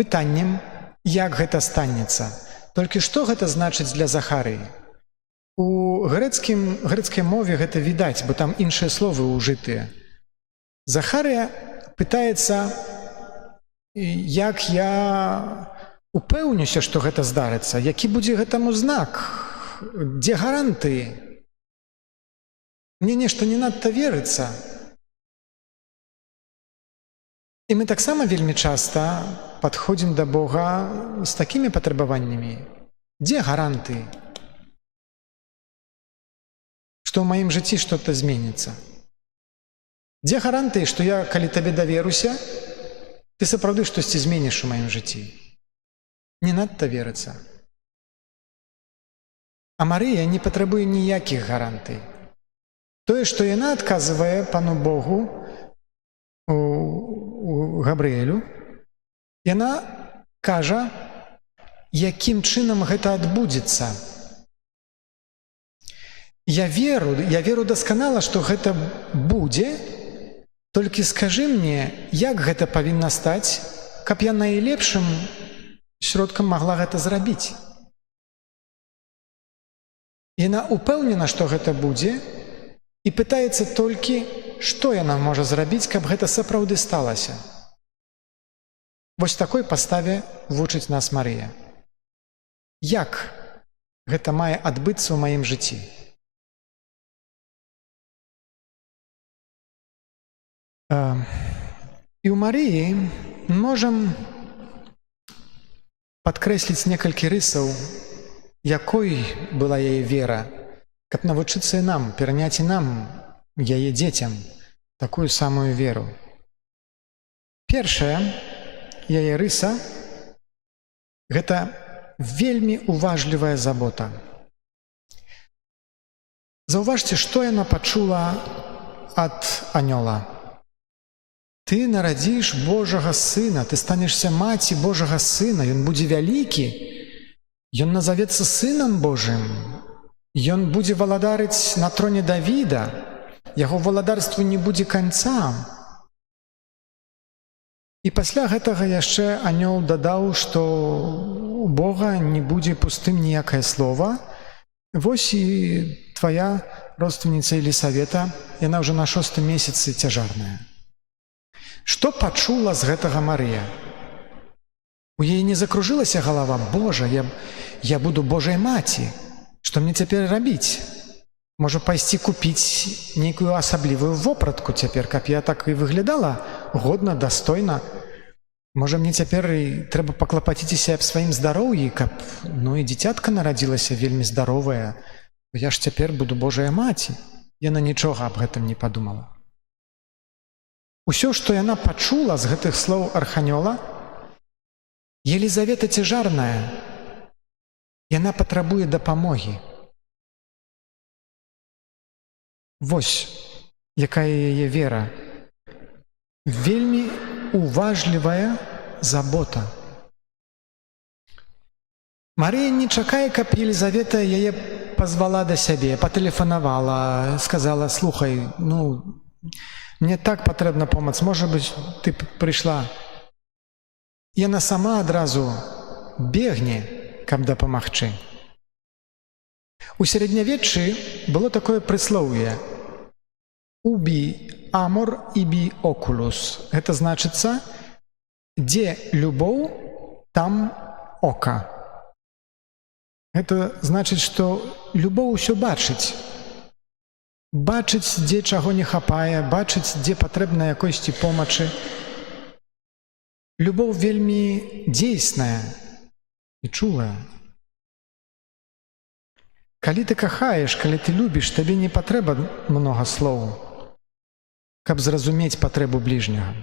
пытаннем, як гэта станецца. Толькі што гэта значыць для Захарыі? У грэцкай мове гэта відаць, бо там іншыя словы ўжытыя. Захарыя пытаецца, як я упэўнюся, што гэта здарыцца, які будзе гэтаму знак, дзе гарантыі. Мне нешта не надта верыцца. І мы таксама вельмі часта падходзім да Бога з такімі патрабаваннямі. Дзе гарантыі? Што ў маім жыцці што-то зменіцца? Дзе гарантыі, што я, калі табе даверуся, ты сапраўды штосьці зменіш у маім жыцці? Не надта верыцца. А Марыя не патрабуе ніякіх гарантый. Тое, што яна адказвае пану Богу у Габрыэлю, яна кажа, якім чынам гэта адбудзецца. Я веру дасканала, што гэта будзе, толькі скажы мне, як гэта павінна стаць, каб я найлепшым сродкам магла гэта зрабіць. Яна упэўнена, што гэта будзе, і пытаецца толькі, што яна можа зрабіць, каб гэта сапраўды сталася. Вось такой паставе вучыць нас Марыя. Як гэта мае адбыцца ў маім жыцці? І ў Марыі можам падкрэсліць некалькі рысаў, якой была яе вера, каб навучыцца і нам, пераняць і нам, яе дзецям, такую самую веру. Першая яе рыса – гэта вельмі уважлівая забота. Заўважце, што яна пачула ад анёла. Ты нарадзіш Божага сына, ты станешся маці Божага сына, ён будзе вялікі, ён назавецца сынам Божым, ён будзе валадарыць на троне Давіда, яго валадарству не будзе канца. І пасля гэтага яшчэ анёл дадаў, што у Бога не будзе пустым ніякае слова. Вось і твая родственніца Елісавета, яна ўжо на 6-м месяцы цяжарная. Што пачула з гэтага Марыя? У яе не закружылася галава: Божа, я буду Божай маці. Што мне цяпер рабіць? Можа пайсці купіць нейкую асаблівую вопратку цяпер, каб я так і выглядала годна, дастойна. Можа мне цяпер і трэба паклапаціцеся аб сваім здароўі, каб і дзіцятка нарадзілася вельмі здаровая. Я ж цяпер буду Божая маці. Яна нічога аб гэтым не падумала. Усё, што яна пачула з гэтых слоў арханёла: Елізавета цяжарная, яна патрабуе дапамогі. Вось якая яе вера. Вельмі уважлівая забота. Марыя не чакае, каб Елізавета яе пазвала да сябе, патэлефанавала, сказала: слухай, мне так патрэбна помац, можа быць, ты прыйшла. Яна сама адразу бегне, каб дапамагчы. У сярэднявеччы было такое прыслоўе: «Уби амор иби окулус». Гэта значыцца, дзе любоў, там ока. Гэта значыць, што любоў усё бачыць. Бачыць, дзе чаго не хапае, бачыць, дзе патрэбна якойсьці помачы. Любоў вельмі дзейсная і чулая. Калі ты кахаеш, калі ты любіш, табе не патрэба многа слоў, каб зразумець патрэбу бліжняга.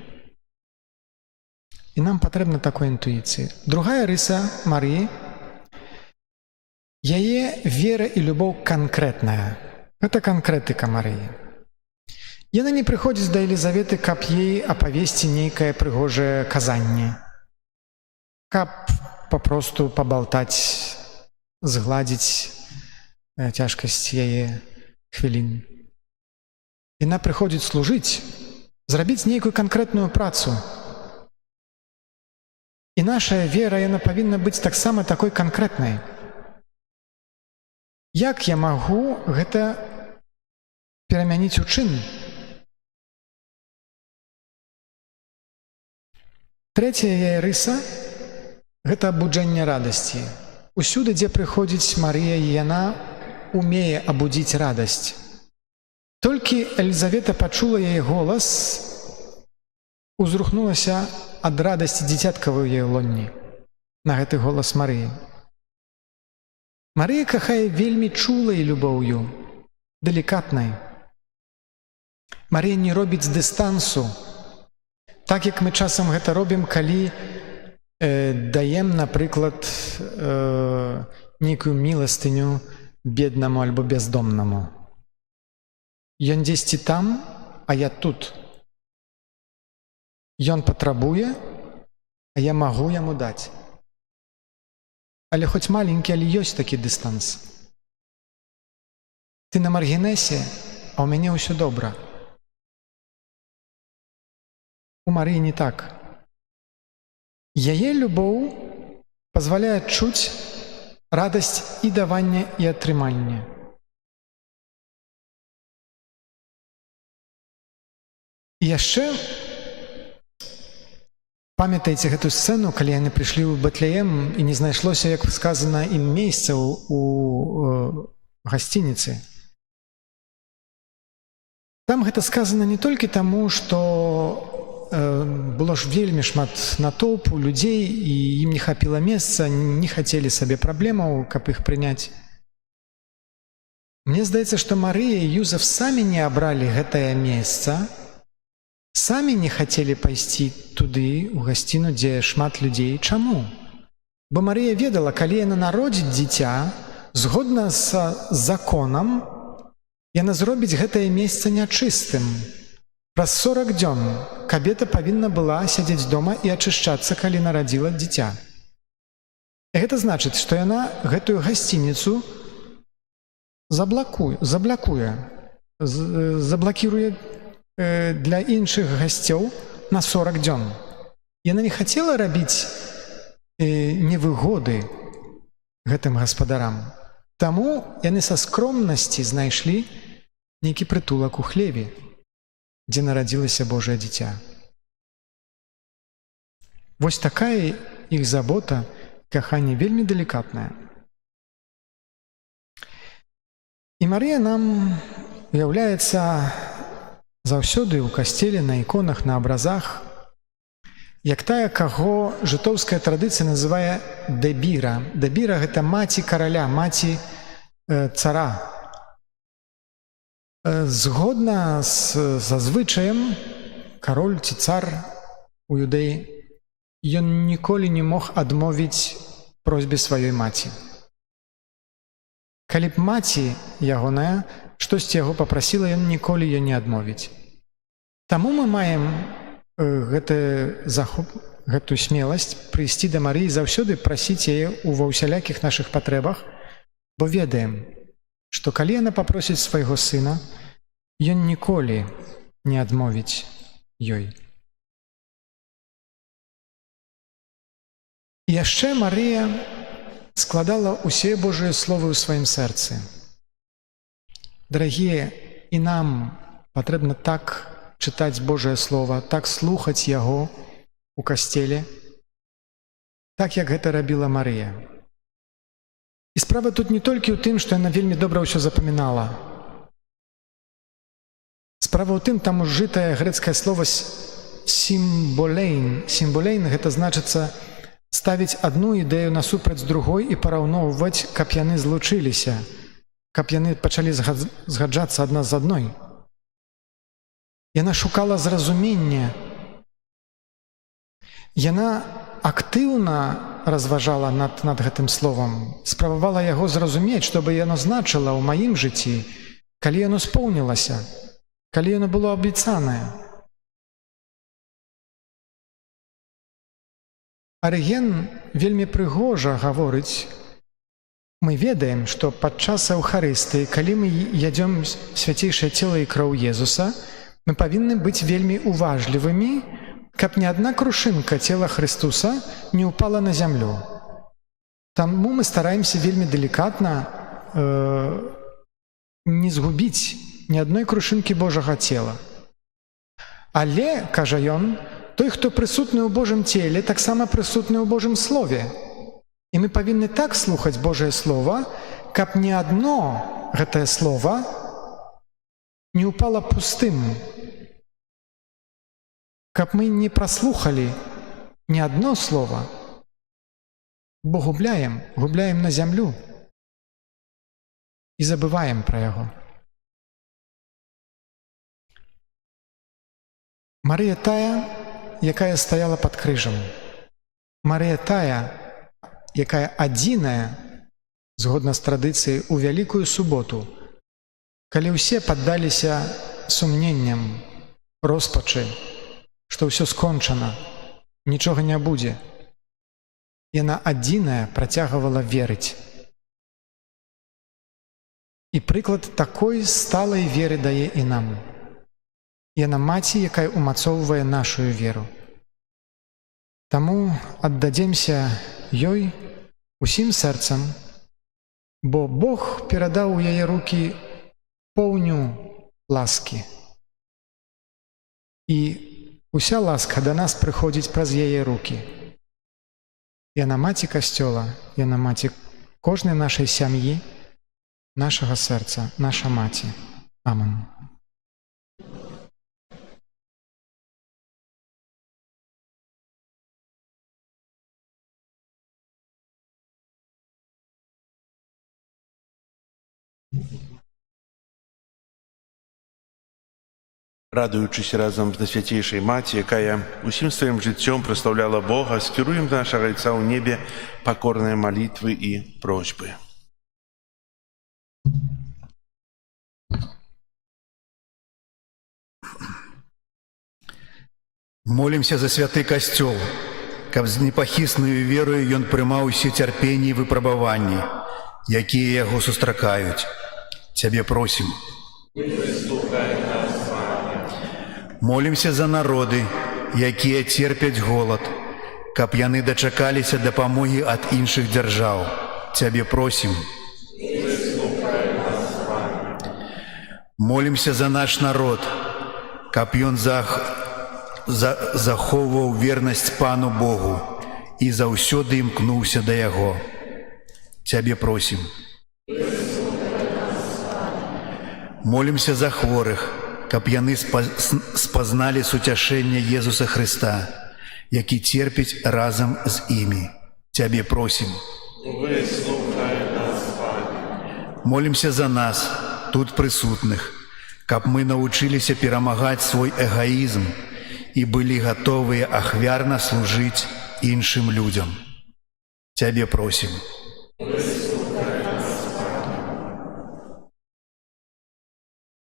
І нам патрэбна такой інтуіцыі. Другая рыса Марыі – яе вера і любоў канкрэтная. Гэта канкрэтыка Марыі. Яна не прыходзіць да Елізаветы, каб ей апавесці нейкае прыгожае казанне, каб папросту пабалтаць, згладзіць цяжкасць яе хвілін. Яна прыходзіць служыць, зрабіць нейкую канкрэтную працу. І наша вера, яна павінна быць таксама такой канкрэтнай. Як я магу гэта перамяніць у чын? Трэцяя яе рыса – гэта абуджэнне радасці. Усюды, дзе прыходзіць Марыя, яна умее абудзіць радасць. Толькі Елізавета пачула яе голас, узрухнулася ад радасці дзіцятка ў яе лонні на гэты голас Марыі. Марыя кахае вельмі чулай любоўю, далікатнай. Марыя не робіць дыстансу, так як мы часам гэта робім, калі даем, напрыклад, нейкую міластыню беднаму альбо бяздомнаму. Ён дзесьці там, а я тут. Ён патрабуе, а я магу яму даць. Але хоць маленькі, але ёсць такі дыстанс. Ты на маргінесе, а ў мяне ўсё добра. У Марыі не так. Яе любоў пазваляе адчуць радасць і давання, і атрымання. І яшчэ памятаеце гэтую сцэну, калі яны прыйшлі ў Бэтлеем і не знайшлося, як сказана, ім месцаў у гасцініцы. Там гэта сказана не толькі таму, што было ж вельмі шмат натоўпу людзей, і ім не хапіла месца, не хацелі сабе праблемаў, каб іх прыняць. Мне здаецца, што Марыя і Юзеф самі не абралі гэтае месца, самі не хацелі пайсці туды, у гасціну, дзе шмат людзей. Чаму? Бо Марыя ведала, калі яна народзіць дзіця, згодна з законам, яна зробіць гэтае месца нячыстым. Праз 40 дзён кабета павінна была сядзець дома і ачышчацца, калі нарадзіла дзіця. І гэта значыць, што яна гэтую гасцініцу заблакіруе для іншых гасцёў на 40 дзён. Яна не хацела рабіць невыгоды гэтым гаспадарам. Таму яны са скромнасці знайшлі нейкі прытулак у хлеве, дзе нарадзілася Божае дзіця. Вось такая іх забота, каханне вельмі далікатнае. І Марыя нам уяўляецца заўсёды ў касцеле, на іконах, на абразах, як тая, каго жытоўская традыцыя называе Дэбіра. Дэбіра – гэта маці караля, маці цара. Згодна са звычаем, кароль ці цар у Юдэі, ён ніколі не мог адмовіць просьбе сваёй маці. Калі б маці ягоная штосьці яго папрасіла, ён ніколі ёй не адмовіць. Таму мы маем гэтую смеласць прыйсці да Марыі, заўсёды прасіць яе ва ўсялякіх нашых патрэбах, бо ведаем, што калі яна папросіць свайго сына, ён ніколі не адмовіць ёй. І яшчэ Марыя складала ўсе Божыя словы ў сваім сэрцы. Дарагія, і нам патрэбна так чытаць Божае Слова, так слухаць яго у касцеле, так, як гэта рабіла Марыя. І справа тут не толькі ў тым, што яна вельмі добра ўсё запамінала. Справа ў тым, там ужытае грэцкае слово сімболейн. Сімболейн – гэта значыцца ставіць адну ідэю насупраць другой і параўноўваць, каб яны злучыліся, каб яны пачалі згаджацца адна з адной. Яна шукала зразумення. Яна актыўна разважала над гэтым словам, спрабавала яго зразумець, што бы яно значыла ў маім жыцці, калі яно споўнілася, калі яно было абяцанае. Арыген вельмі прыгожа гаворыць: мы ведаем, што падчас Еўхарыстыі, калі мы ядзём свяцейшае цела і кроў Езуса, мы павінны быць вельмі уважлівымі, каб ні адна крушынка цела Хрыстуса не ўпала на зямлю. Таму мы стараемся вельмі далікатна не згубіць ні адной крушынкі Божага цела. Але, кажа ён, той, хто прысутны ў Божым целе, таксама прысутны ў Божым Слове. І мы павінны так слухаць Божае Слова, каб ні адно гэтае Слова не ўпала пустым, каб мы не праслухалі ні адно слова, бо губляем на зямлю і забываем пра яго. Марыя тая, якая стаяла пад крыжам. Марыя тая, якая адзіная, згодна з традыцыяй, у Вялікую суботу Калі ўсе паддаліся сумненням, роспачы, што ўсё скончана, нічога не будзе, яна адзіная працягвала верыць. І прыклад такой сталай веры дае і нам. Яна маці, якая умацоўвае нашу веру. Таму аддадземся ёй усім сэрцам, бо Бог перадаў у яе рукі поўню ласкі. І уся ласка да нас прыходзіць праз яе рукі. Яна маці Касцёла, яна маці кожнай нашай сям'і, нашага сэрца, наша маці. Амэн. Радуючыся разам з Найсвяцейшай Маці, якая усім сваім жыццём праслаўляла Бога, скіруем да нашага Айца ў небе пакорныя малітвы і просьбы. Молімся за святы Касцёл, каб з непахіснаю верою ён прымаў усе цярпенні і выпрабаванні, якія яго сустракаюць. Цябе просім. Молімся за народы, якія церпяць голад, каб яны дачакаліся дапамогі ад іншых дзяржаў. Цябе просім. Молімся за наш народ, каб ён захоўваў вернасць Пану Богу і заўсёды імкнуўся да Яго. Цябе просім. Молімся за хворых, каб яны спазналі суцяшэнне Езуса Хрыста, які церпіць разам з імі. Цябе просім. Молімся за нас, тут прысутных, каб мы навучыліся перамагаць свой эгоізм і былі гатовыя ахвярна служыць іншым людзям. Цябе просім.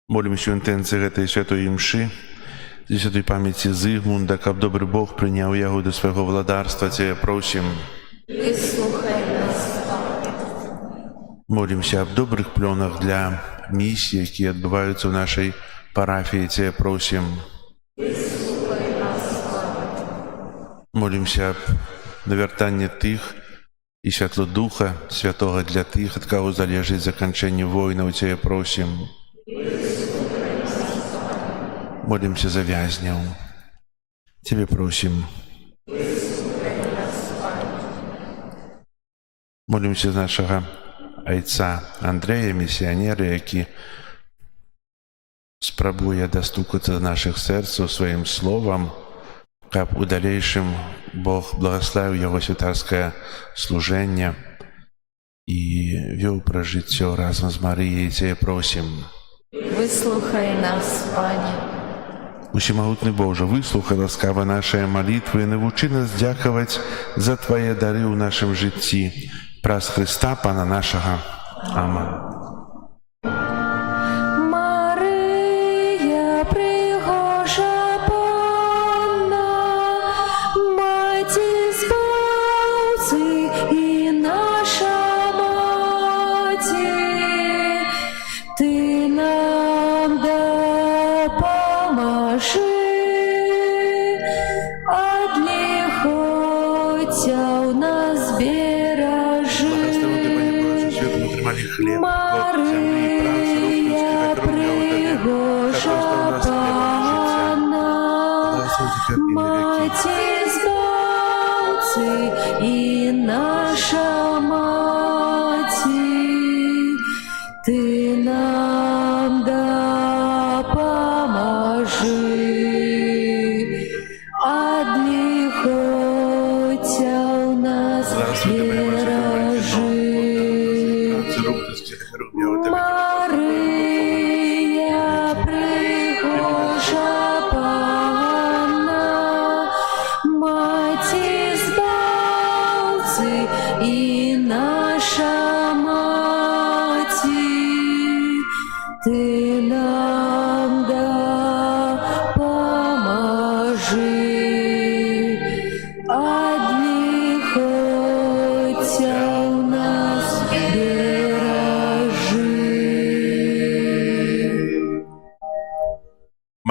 Молімся ў інтэнцыі гэтай святой імшы, за святой памяці Зыгмунда, каб добры Бог прыняў яго да свайго владарства. Цябе просім. Выслухай нас. Молімся аб добрых плёнах для місій, якія адбываюцца ў нашай парафіі. Цябе просім. Молімся аб навяртанні тых і святло Духа Святога для тых, ад каго залежыць заканчэнне войнаў. Цябе просім. Молімся за вязняў. Цябе просім. Молімся за нашага айца Андрэя, місіянера, які спрабуе дастукацца до нашых сэрцаў сваім словам, каб у далейшым Бог благаславіў яго святарскае служэнне і вёў праз жыццё разам з Марыяй. Цябе просім. Выслухай нас, Пане. Усемагутны Божа, выслухай ласкава нашыя малітвы і навучы нас дзякаваць за Твае дары ў нашым жыцці. Праз Хрыста, Пана нашага. Амэн. Марыя, пригожа Панна, Маці Збаўцы і наша Маці, Ты нам дапамажы, ад ліхоцяў нас беражы. Марыя, пригожа Панна, Маці Збаўцы і наша Маці, Ты нам дапамажы, ад ліхоцяў нас беражы. Марыя, пригожа Панна, Маці Збаўцы і наша Маці, Ты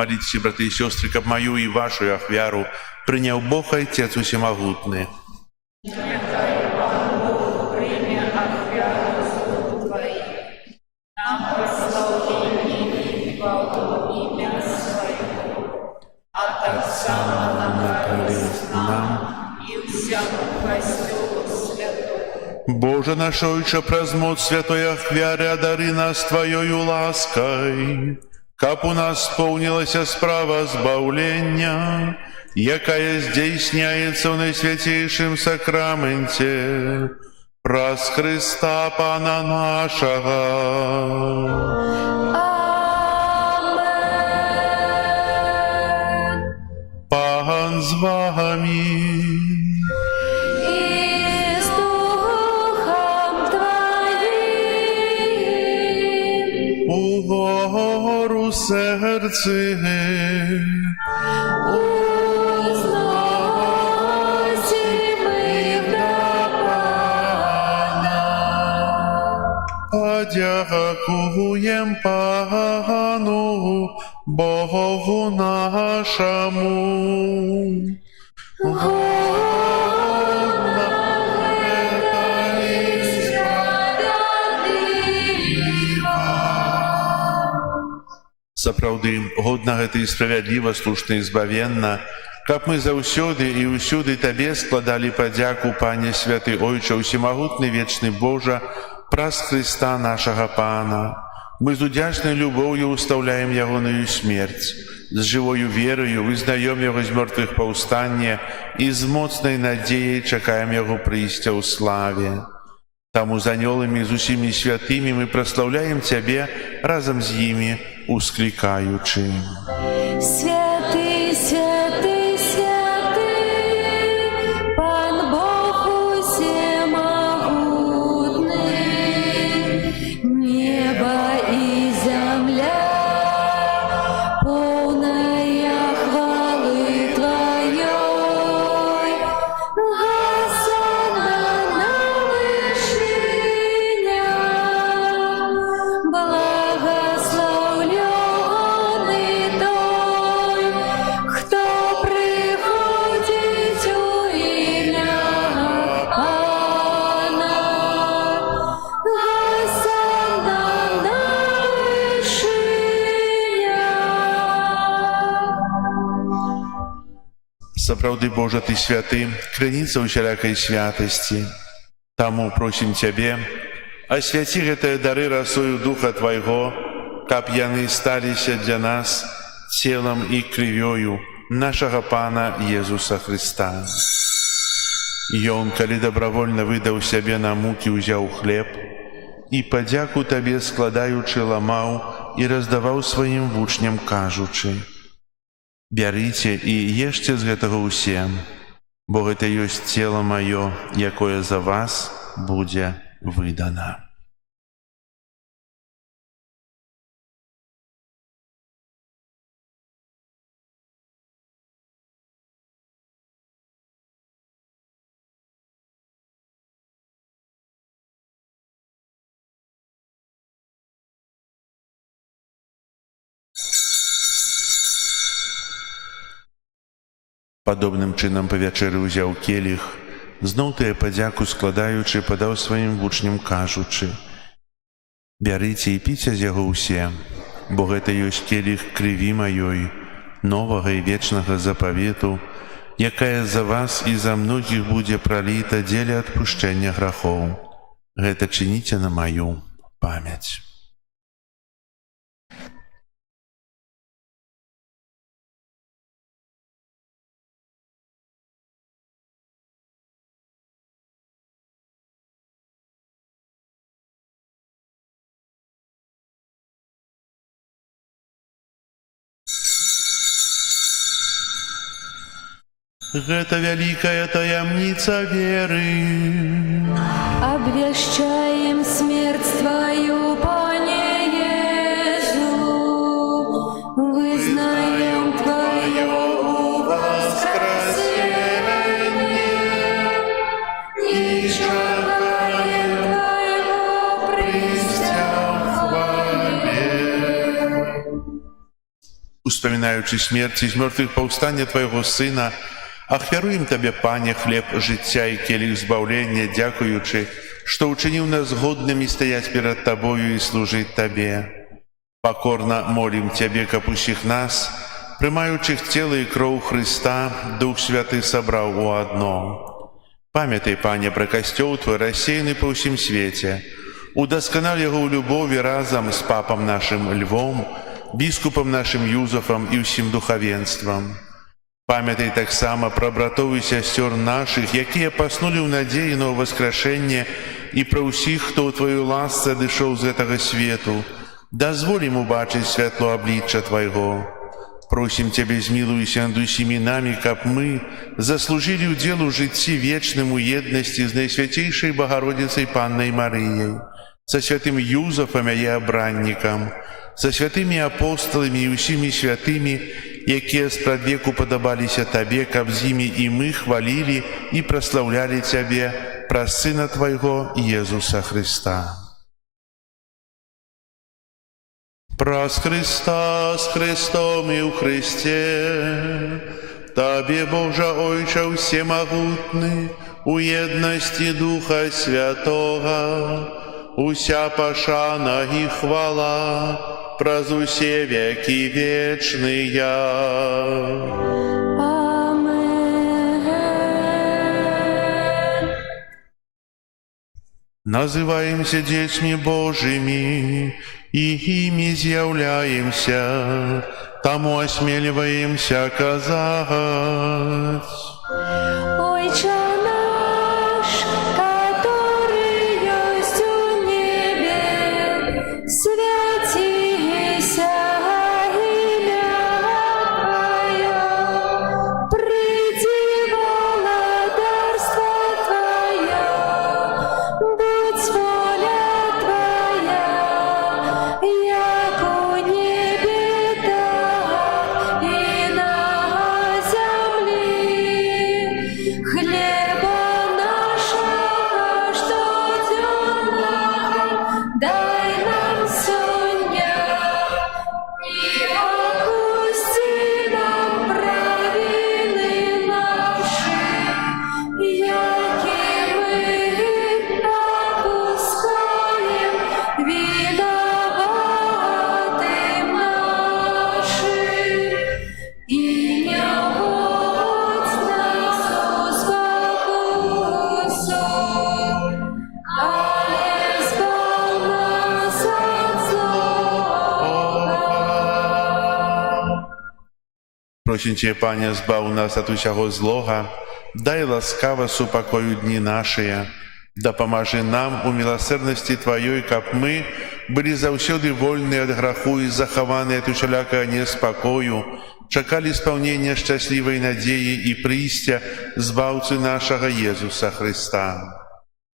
Молитесь, браты и сестры, как мою и вашу ахвяру принял Бог Отец Усемогутный. Боже наш Отче, прозмот святой ахвяры, одари нас Твоею лаской, как у нас сполнилась справа збавлення, якая здійсняється в найсвятейшем сакраменте, праз Христа Пана нашего. Амен. Пан з вами. И с Духом Твоим. Угору серце, Узносим их до Пана. подякуєм Пану Богу нашому. Сапраўды, годна гэта і справядліва, слушна і збавенна, каб мы заўсёды і ўсюды Табе складалі падзяку, Пане святы Ойча, усемагутны вечны Божа, праз Христа нашага Пана. Мы з удзячнай любоўю устаўляем ягоную смерць, з жывою верою вызнаём яго з мёртвых паўстанне і з моцнай надзеяй чакаем яго прыйсця ў славе. Таму з анёламі, з усімі святымі мы праслаўляем Цябе разам з імі, усклікаючы. Святый, святый, святый, Пан Бог усемогутный, небо и земля, полная хвалы Твоей. Госанна на вышинях, благословленный той, кто приходит у имя Пана. Госанна на вышинях. Сапраўды, Божа, Ты святы, крыніца усялякай святасці. Таму просім Цябе, асвяці гэтыя дары расою Духа Твайго, каб яны сталіся для нас целам і крывёю нашага Пана Езуса Христа. Ён, калі дабравольна выдаў сябе на мукі, узяў хлеб і падзяку Табе складаючы ламаў і раздаваў сваім вучням, кажучы: «Бярыце і ешце з гэтага ўсе, бо гэта ёсць цела маё, якое за вас будзе выдана». Падобным чынам па вячэры ўзяў келіх, зноў тыя падзяку складаючы, падаў сваім вучням, кажучы: «Бярыце і піце з яго ўсе, бо гэта ёсць келіх крыві маёй, новага і вечнага запавету, якая за вас і за многіх будзе праліта дзеля адпушчэння грахоў. Гэта чыніце на маю памяць». Гэта вялікая таямніца веры. Обвещаем смерть Твою, Пане Иисус, вызнаем Твое воскресение и чакаем Твоего прийстя в хвале. Успоминаючи смерть і з мертвых паўстання Твайго Сына, ахвяруем Табе, Пане, хлеб жыцця і келіх збаўлення, дзякуючы, што ўчыніў нас годнымі стаяць перад Табою і служыць Табе. Покорно молим Тебе, каб усіх нас, прымаючых цела і кроў Христа, Дух Святы сабраў у адно. Памятай, Пане, пра касцёл Твой рассеяны па ўсім свеце. Удасканал яго ў любові разам з папам нашым Львом, біскупам нашым Юзафам і ўсім духавенствам. Памятай таксама пра братоў і сясцёр нашых, якія паснулі ў надзеі на ўваскрашэнне, і пра ўсіх, хто ў Тваёй ласцы адышоў з гэтага свету. Дазволім убачыць святло аблічча Твайго. Просім Цябе, змілуйся над усімі намі, каб мы заслужылі ўдзел у жыцці вечным у еднасці з Найсвяцейшай Багародзіцай Паннай Марыяй, са святым Юзафам яе абраннікам, са святымі апосталамі і ўсімі святымі, якія спрадвеку падабаліся Табе, каб з імі і мы хвалілі і праслаўлялі Цябе праз Сына Твайго Езуса Христа. Праз Христа, з Христом і ў Христе, Табе, Божа Ойча всемогутны, у єдності Духа Святого, уся пашана і хвала, праз усе веки вечные. Называемся детьми Божьими, и ими з'являемся, тому осмеливаемся казать. Отче наш, который есть у небе, святися имя Твое, приди владарство Твое, будь воля Твоя, яко у небе, так и на земле. Хлеба нашего штоденного дай нам сегодня, и отпусти нам провины наши, яки мы отпускаем виноватым нашим. И не вводь нас в спокусу, але избавь нас от злого. Просім Тебе, Пане, збав нас от усяго злога, дай ласкаво супокою дні наші, дапамажи нам у милосердности Твоей, каб мы были заўсёды вольны от граху и захаваны от усялякого неспокою, чакали исполнения счастливой надеи и прийстя Збавцы нашего Иисуса Христа.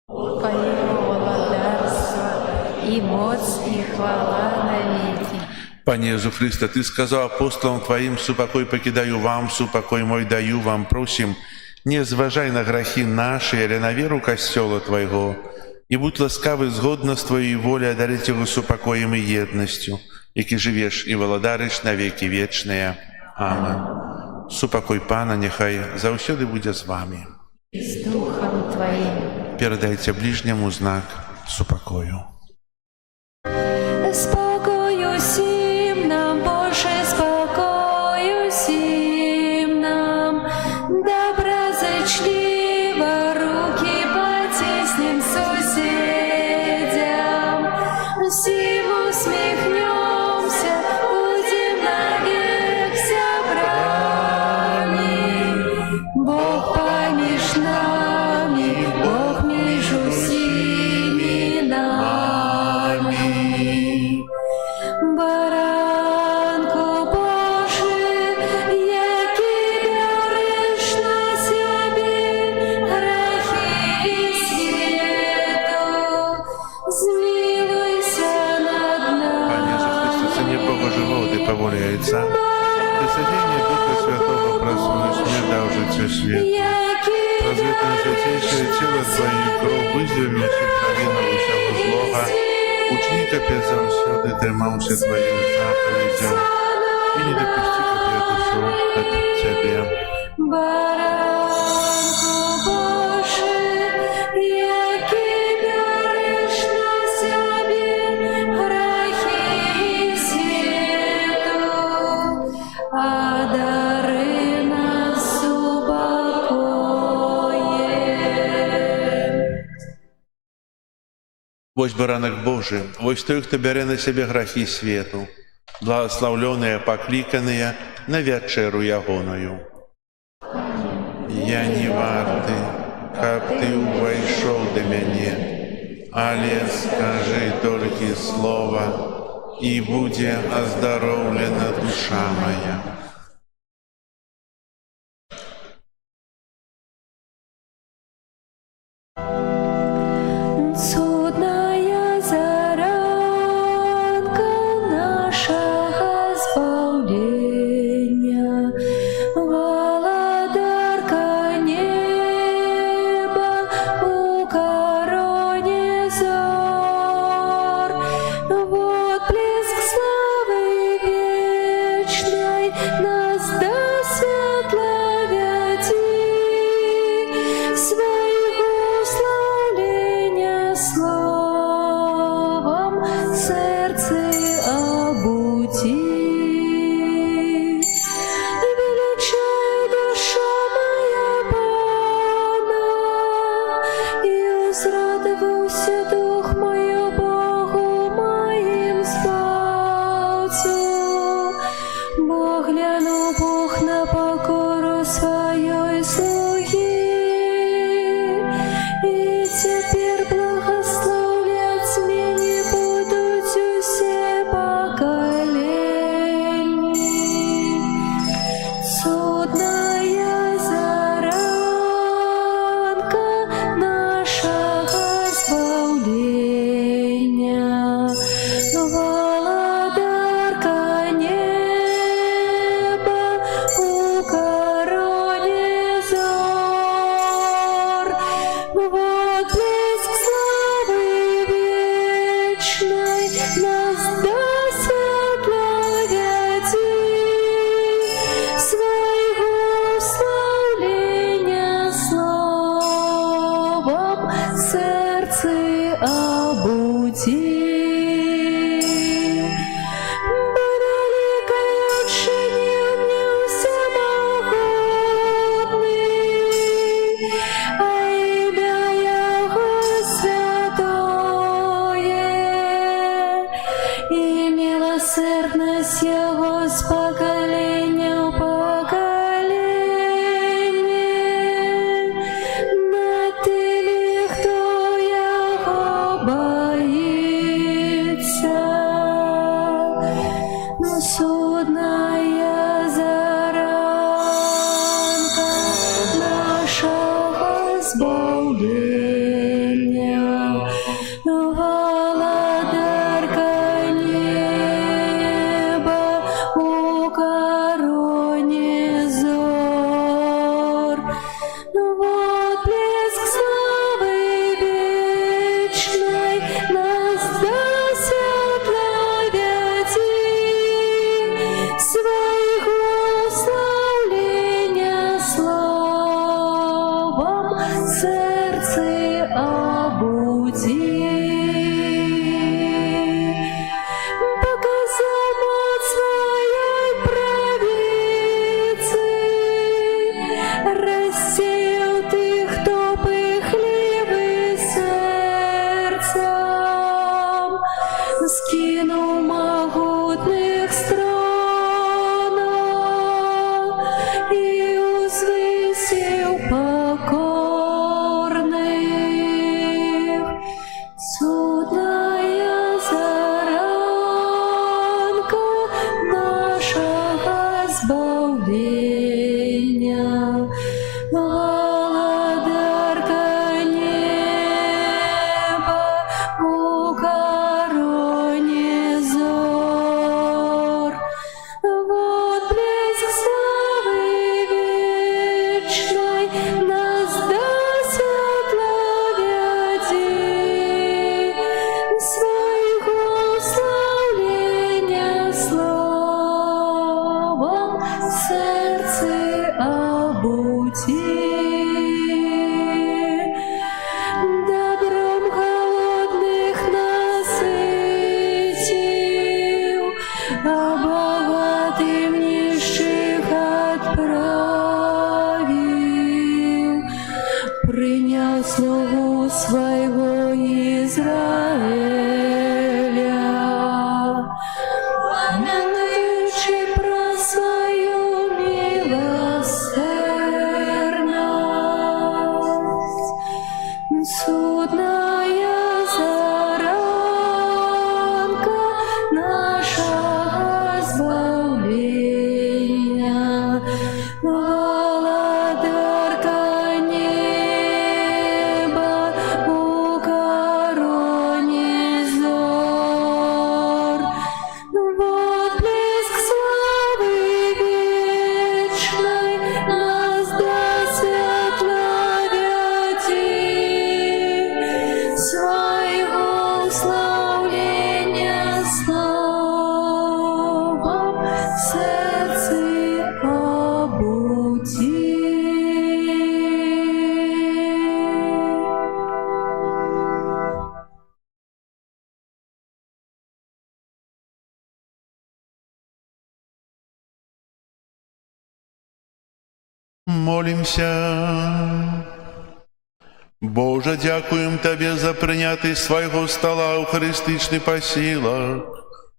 Твоего владарства и моц, и хвала навеки. Пане Иисус Христе, Ты сказал апостолам Твоим: «Супокой покидаю вам, супокой мой даю вам». Просим, не зважай на грахи наши, але на веру Костела Твоего, и будь ласкавы згодно с Твоей волей одарить его супокоем и едностью, які живеш и владариш на веки вечные. Амен. Супокой Пана нехай заўсёды буде з вами. С Духом Твоим. Передайте ближнему знак супокою. Спокою всім нам, Боже, спокою всім нам, доброзичливо руки потиснем сусідям, всім усміхнемся, будем навек собраны. Бог поміж нами, Бог між усіми нами. Баранку Божий, який береш на себе грехи світу, змилуйся над Пане Иисус нами. Христе, Сыне Бога Живого, Ты по воле Отца, присоединение Духа Святого просную смерть дал життя свет. Разветное святейшее тело Твое и кровь выздоровлю всю провину всякого злога, ученика Петра всюди тримався Твоим заповедям. и не допусти, как я отошел от Тебя. Баранку Божий, який береш на себе грехи світу, а дари нас упокоєм. Вось баранок Божий, вось той, кто бере на себе грехи свету, благословленные, покликанные на вечеру ягоною. Я не варты, каб ты увайшел до мяне, але скажи только слово, и будет оздоровлена душа моя. Судная заранка нашего избавления, володарка неба у короне зор, вот блеск славы вечной нас до светла веди, своего славления словом сердце обути. Величай, душа моя, Пана, и узрадовался дух мой Богу моим Спасу. Бог глянул Бог на покору своей слуги, и теперь благословлять мне будут все поколения. Судная заранка нашего избавления, володарка неба у короне зор, вот блеск славы вечной нас до светла веди, своего славления словом сердце обути. Великой учени мне всемогутный, а имя Его святое, и милосердность Его с поколения в поколение над теми, кто Его боится. Но судная заранка нашего избавления, володарка неба у короне зор, вот блеск славы вечной нас до светла веди, своего славления словом сердце обути. Показал мощь своей правицы, рассеял тех, кто пыхливы сердцем, скинул могутных стронов и узвысил покорных. прийняв слугу свого Ізраїля, пам'ятаючи про свою милосердність. Судная заранка нашего избавления, володарка неба у короне зор. Вот блеск славы вечной нас до светловяти, своего славления словом в сердце обути. Молимся. Боже, дякуємо Тебе за прийнятий з Твоего стола Евхаристичный посілок.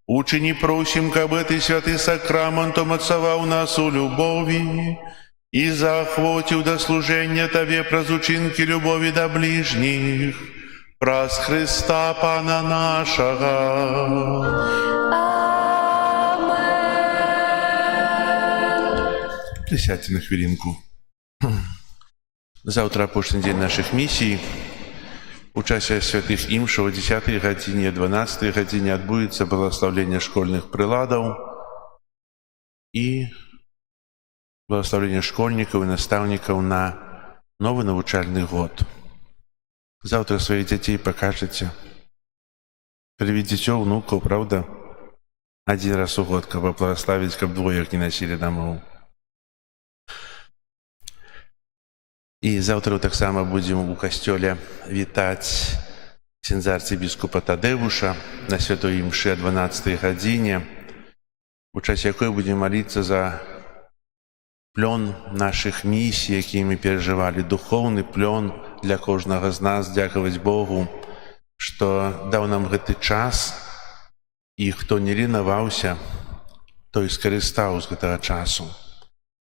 Учини просим, кабы Ты святый сакраментом отцовал нас у любови и заохватил до служения Тебе прозучинки любови до ближних. Праз Христа Пана нашего. Присядьте на хвилинку. Завтра апошні день наших місій. У часе святых імшаў о 10 гадзіне, 12 гадзіне адбудецца благословление школьных прыладаў і благословление школьнікаў і настаўнікаў на новы навучальны год. Завтра сваіх дзяцей пакажаце, прыведзеце ўнукаў, правда? Один раз у год, каб благословіць, каб двоек не носілі домоў. І завтра таксама будзем у касцёле вітаць ксяндза арцыбіскупа Тадэвуша на святой імшы о 12 гадзіне, у час якой будем молиться за плён наших місій, які мы переживали, духовны плён для кожнага з нас, дзякаваць Богу, што даў нам гэты час, і хто не ленаваўся, той скарыстаў з гэтага часу.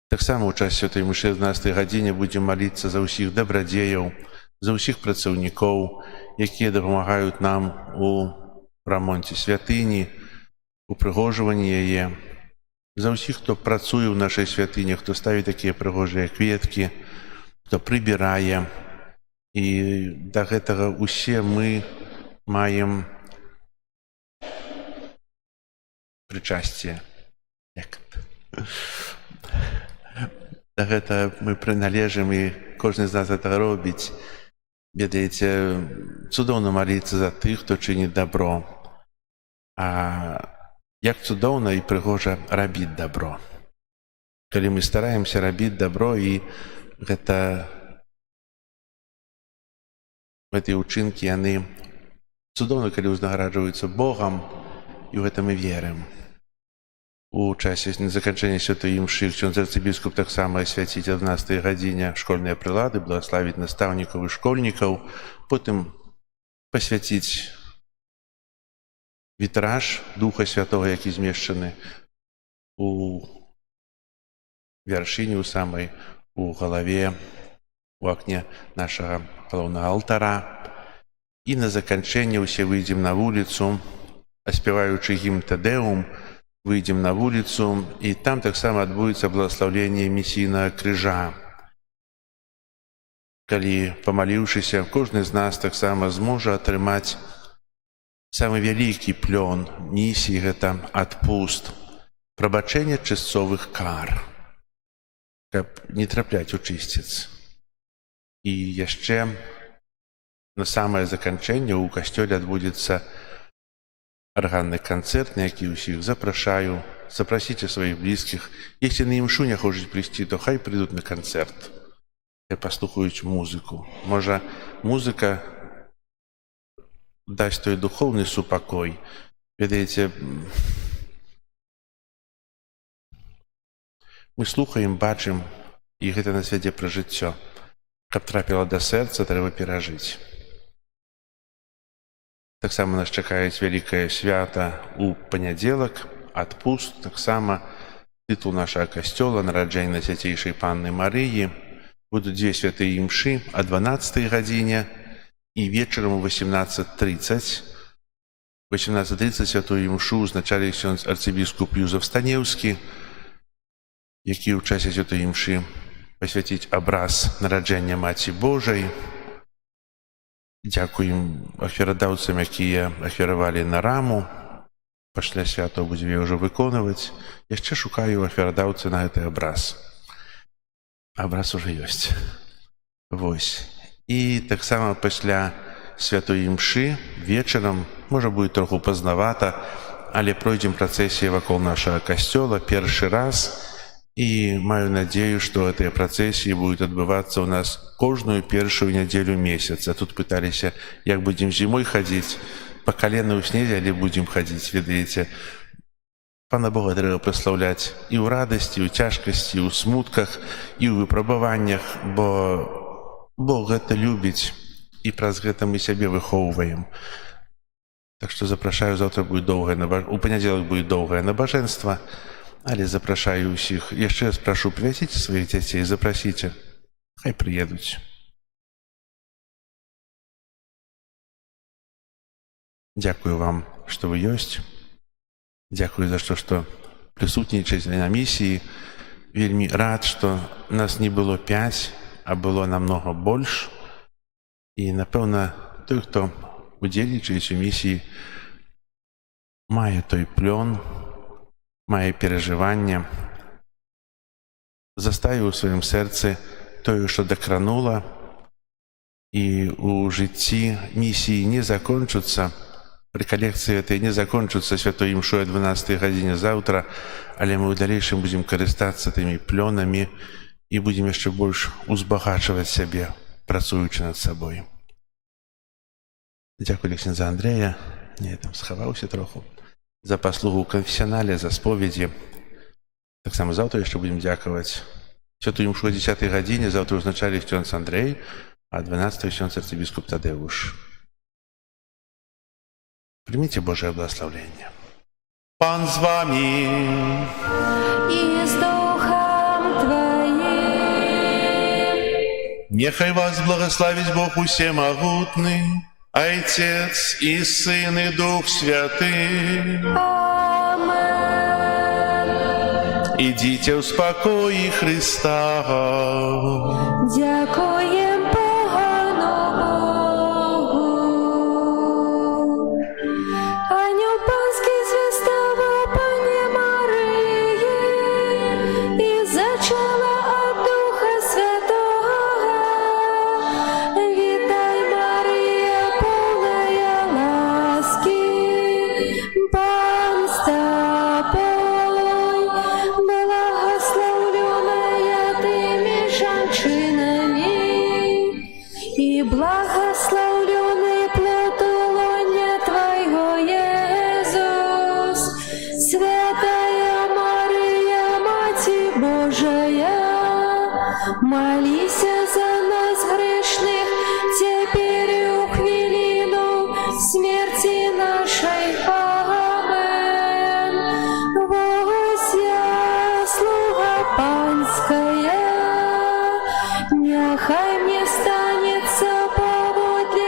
Таксама ў час святой мышы 12 гадзіне будзем маліцца за ўсіх дабрадзеяў, за ўсіх працаўнікоў, якія дапамагаюць нам у рамонце святыні, упрыгожванні яе, за ўсіх, хто працуе ў нашай святыні, хто ставіць такія прыгожыя кветкі, хто прыбірае. І да гэтага усе мы маем прычасце. Да гэта мы прыналежым, і кожны з нас гэта робіць. Ведаеце, цудоўна маліцца за тых, хто чыніць добро. А як цудоўна і прыгожа рабіць добро. Калі мы стараемся рабіць добро, і гэтыя ўчынкі, яны цудоўна, калі ўзнагараджваюцца Богам, і ў гэта мы верым. У часе заканчэння святой імшы ксёндз арцыбіскуп таксама асвяціць о 12 гадзіне школьныя прылады, благословіць настаўнікаў і школьнікаў, потым пасвяціць вітраж Духа Святого, які змешчаны у вяршыні, у галаве, у акне нашага галоўнага алтара. І на заканчэнне ўсе выйдзем на вуліцу, аспяваючы гімн Тэдэум, выйдем на вуліцу, і там таксама адбудзецца благословленне місійнага крыжа. Калі, памаліўшыся, кожны з нас таксама зможа атрымаць самы вялікі плён місіі, гэта адпуст, прабачэнне часцовых кар, каб не трапляць у чысціц. І яшчэ на самае заканчэнне ў касцёле адбудзецца арганны канцэрт, на які ўсіх запрашаю. Запрасіце сваіх блізкіх. Если на імшу не хочуць прыйсці, то хай прыйдуць на канцэрт. Хай паслухаюць музыку. Можа, музыка дасць той духоўны супакой. Ведаеце, мы слухаем, бачым, і гэта нас вядзе пра жыццё. каб трапіла да сэрца, трэба перажыць. Таксама нас чакаюць вялікае свята ў панядзелак, адпуст, таксама тытул нашага касцёла, нараджэнне Свяцейшай Панны Марыі. Будуць дзве святыя імшы о 12 гадзіне і вечарам у 18:30. 18:30 святую імшу узначалі ксёндз арцыбіскуп Юзеф Станеўскі, які ў часе святой імшы пасвяціць абраз нараджэння Маці Божай. Дзякуем ахвярадаўцам, якія ахвяравалі на раму. Пасля святаў будзем яе ўжо выконваць. Яшчэ шукаю ахвярадаўцы на гэты абраз. Абраз ужо ёсць. Вось. І таксама пасля святой імшы вечарам, можа будзе троху пазнавата, але пройдзем працэсія вакол нашага касцёла першы раз. І маю надзею, што гэтыя працэсіі будуць адбывацца ў нас кожную першую нядзелю месяца. Тут пыталіся, як будзем зімой хадзіць, па калена ў снезе, але будзем хадзіць, ведаеце. Пана Бога трэба праслаўляць і ў радасці, і ў цяжкасці, і ў смутках, і ў выпрабаваннях, бо Бог гэта любіць, і праз гэта мы сябе выхоўваем. Так што запрашаю, заўтра будзе у панядзелак будзе доўгае набажэнства, але запрашаю ўсіх. Яшчэ раз прашу, прывязіце сваіх дзяцей, запрасіце. Хай прыедуць. Дзякую вам, што вы ёсць. Дзякую за што прысутнічаеце на місіі. Вельмі рад, што нас не было 5, а было намнога больш. І, напэўна, той, хто удзельнічае у місіі, мае той плён, мае перажыванне, заставіў у сваім сэрцы тое, што дакранула, і ў жыцці місіі не закончыцца, рэкалекцыі гэтай не закончыцца святой імшой о 12 гадзіне заўтра, але мы ў далейшым будзем карыстацца тымі плёнамі і будзем яшчэ больш узбагачваць сябе, працуючы над сабой. Дзякую ксяндза Андрэя, я там схаваўся троху, за паслугу ў канфесіянале, за споведзі. Таксама заўтра яшчэ будзем дзякаваць. Святую імшу о 10 гадзіне заўтра узначалі ксёндз Андрэй, а 12 ксёндз арцыбіскуп Тадэуш. Прыміце Божае благаслаўленне. Пан з вамі! И с Духом Твоим. Нехай вас благословить Бог усемогутный, Отец и Сын и Дух Святый. Амен. Идите в спокое Христа. Дякуем Пану Богу. Анёл Панский звездовал Пане Марии и зачала от Духа Святого. Витай, Мария, полная ласки, Пан с тобой, благословленная тыми женщинами, и благословленный плод лоня Твоего, Иисус. Святая Мария, Мать Божия, молись за нас грешных, теперь и в хвилину смерти нашей. Амен. Вося, слуга Панская, нехай мне станется поводле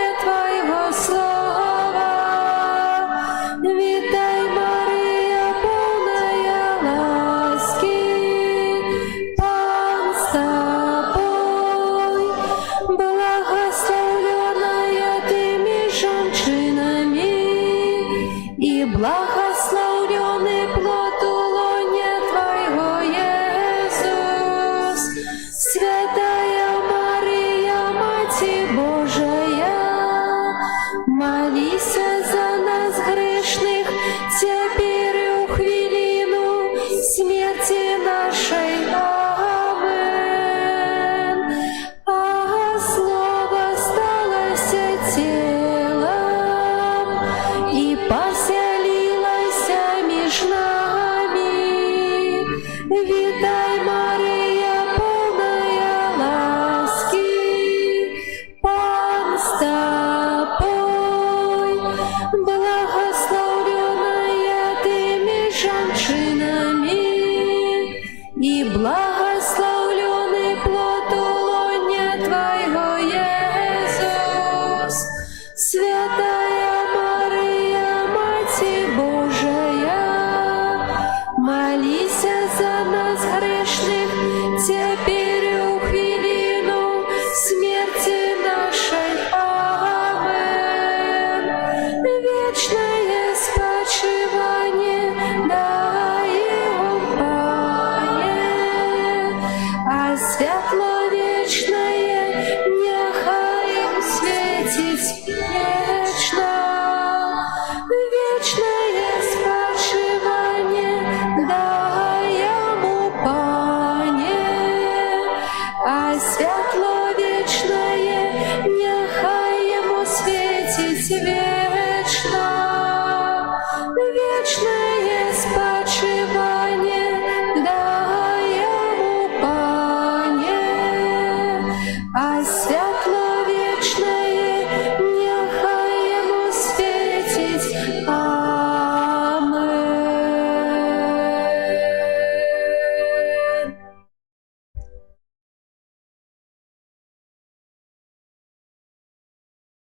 світить вечно, вечное спочивание дай йому, Пане, а світло вічне нехай йому світить вечно.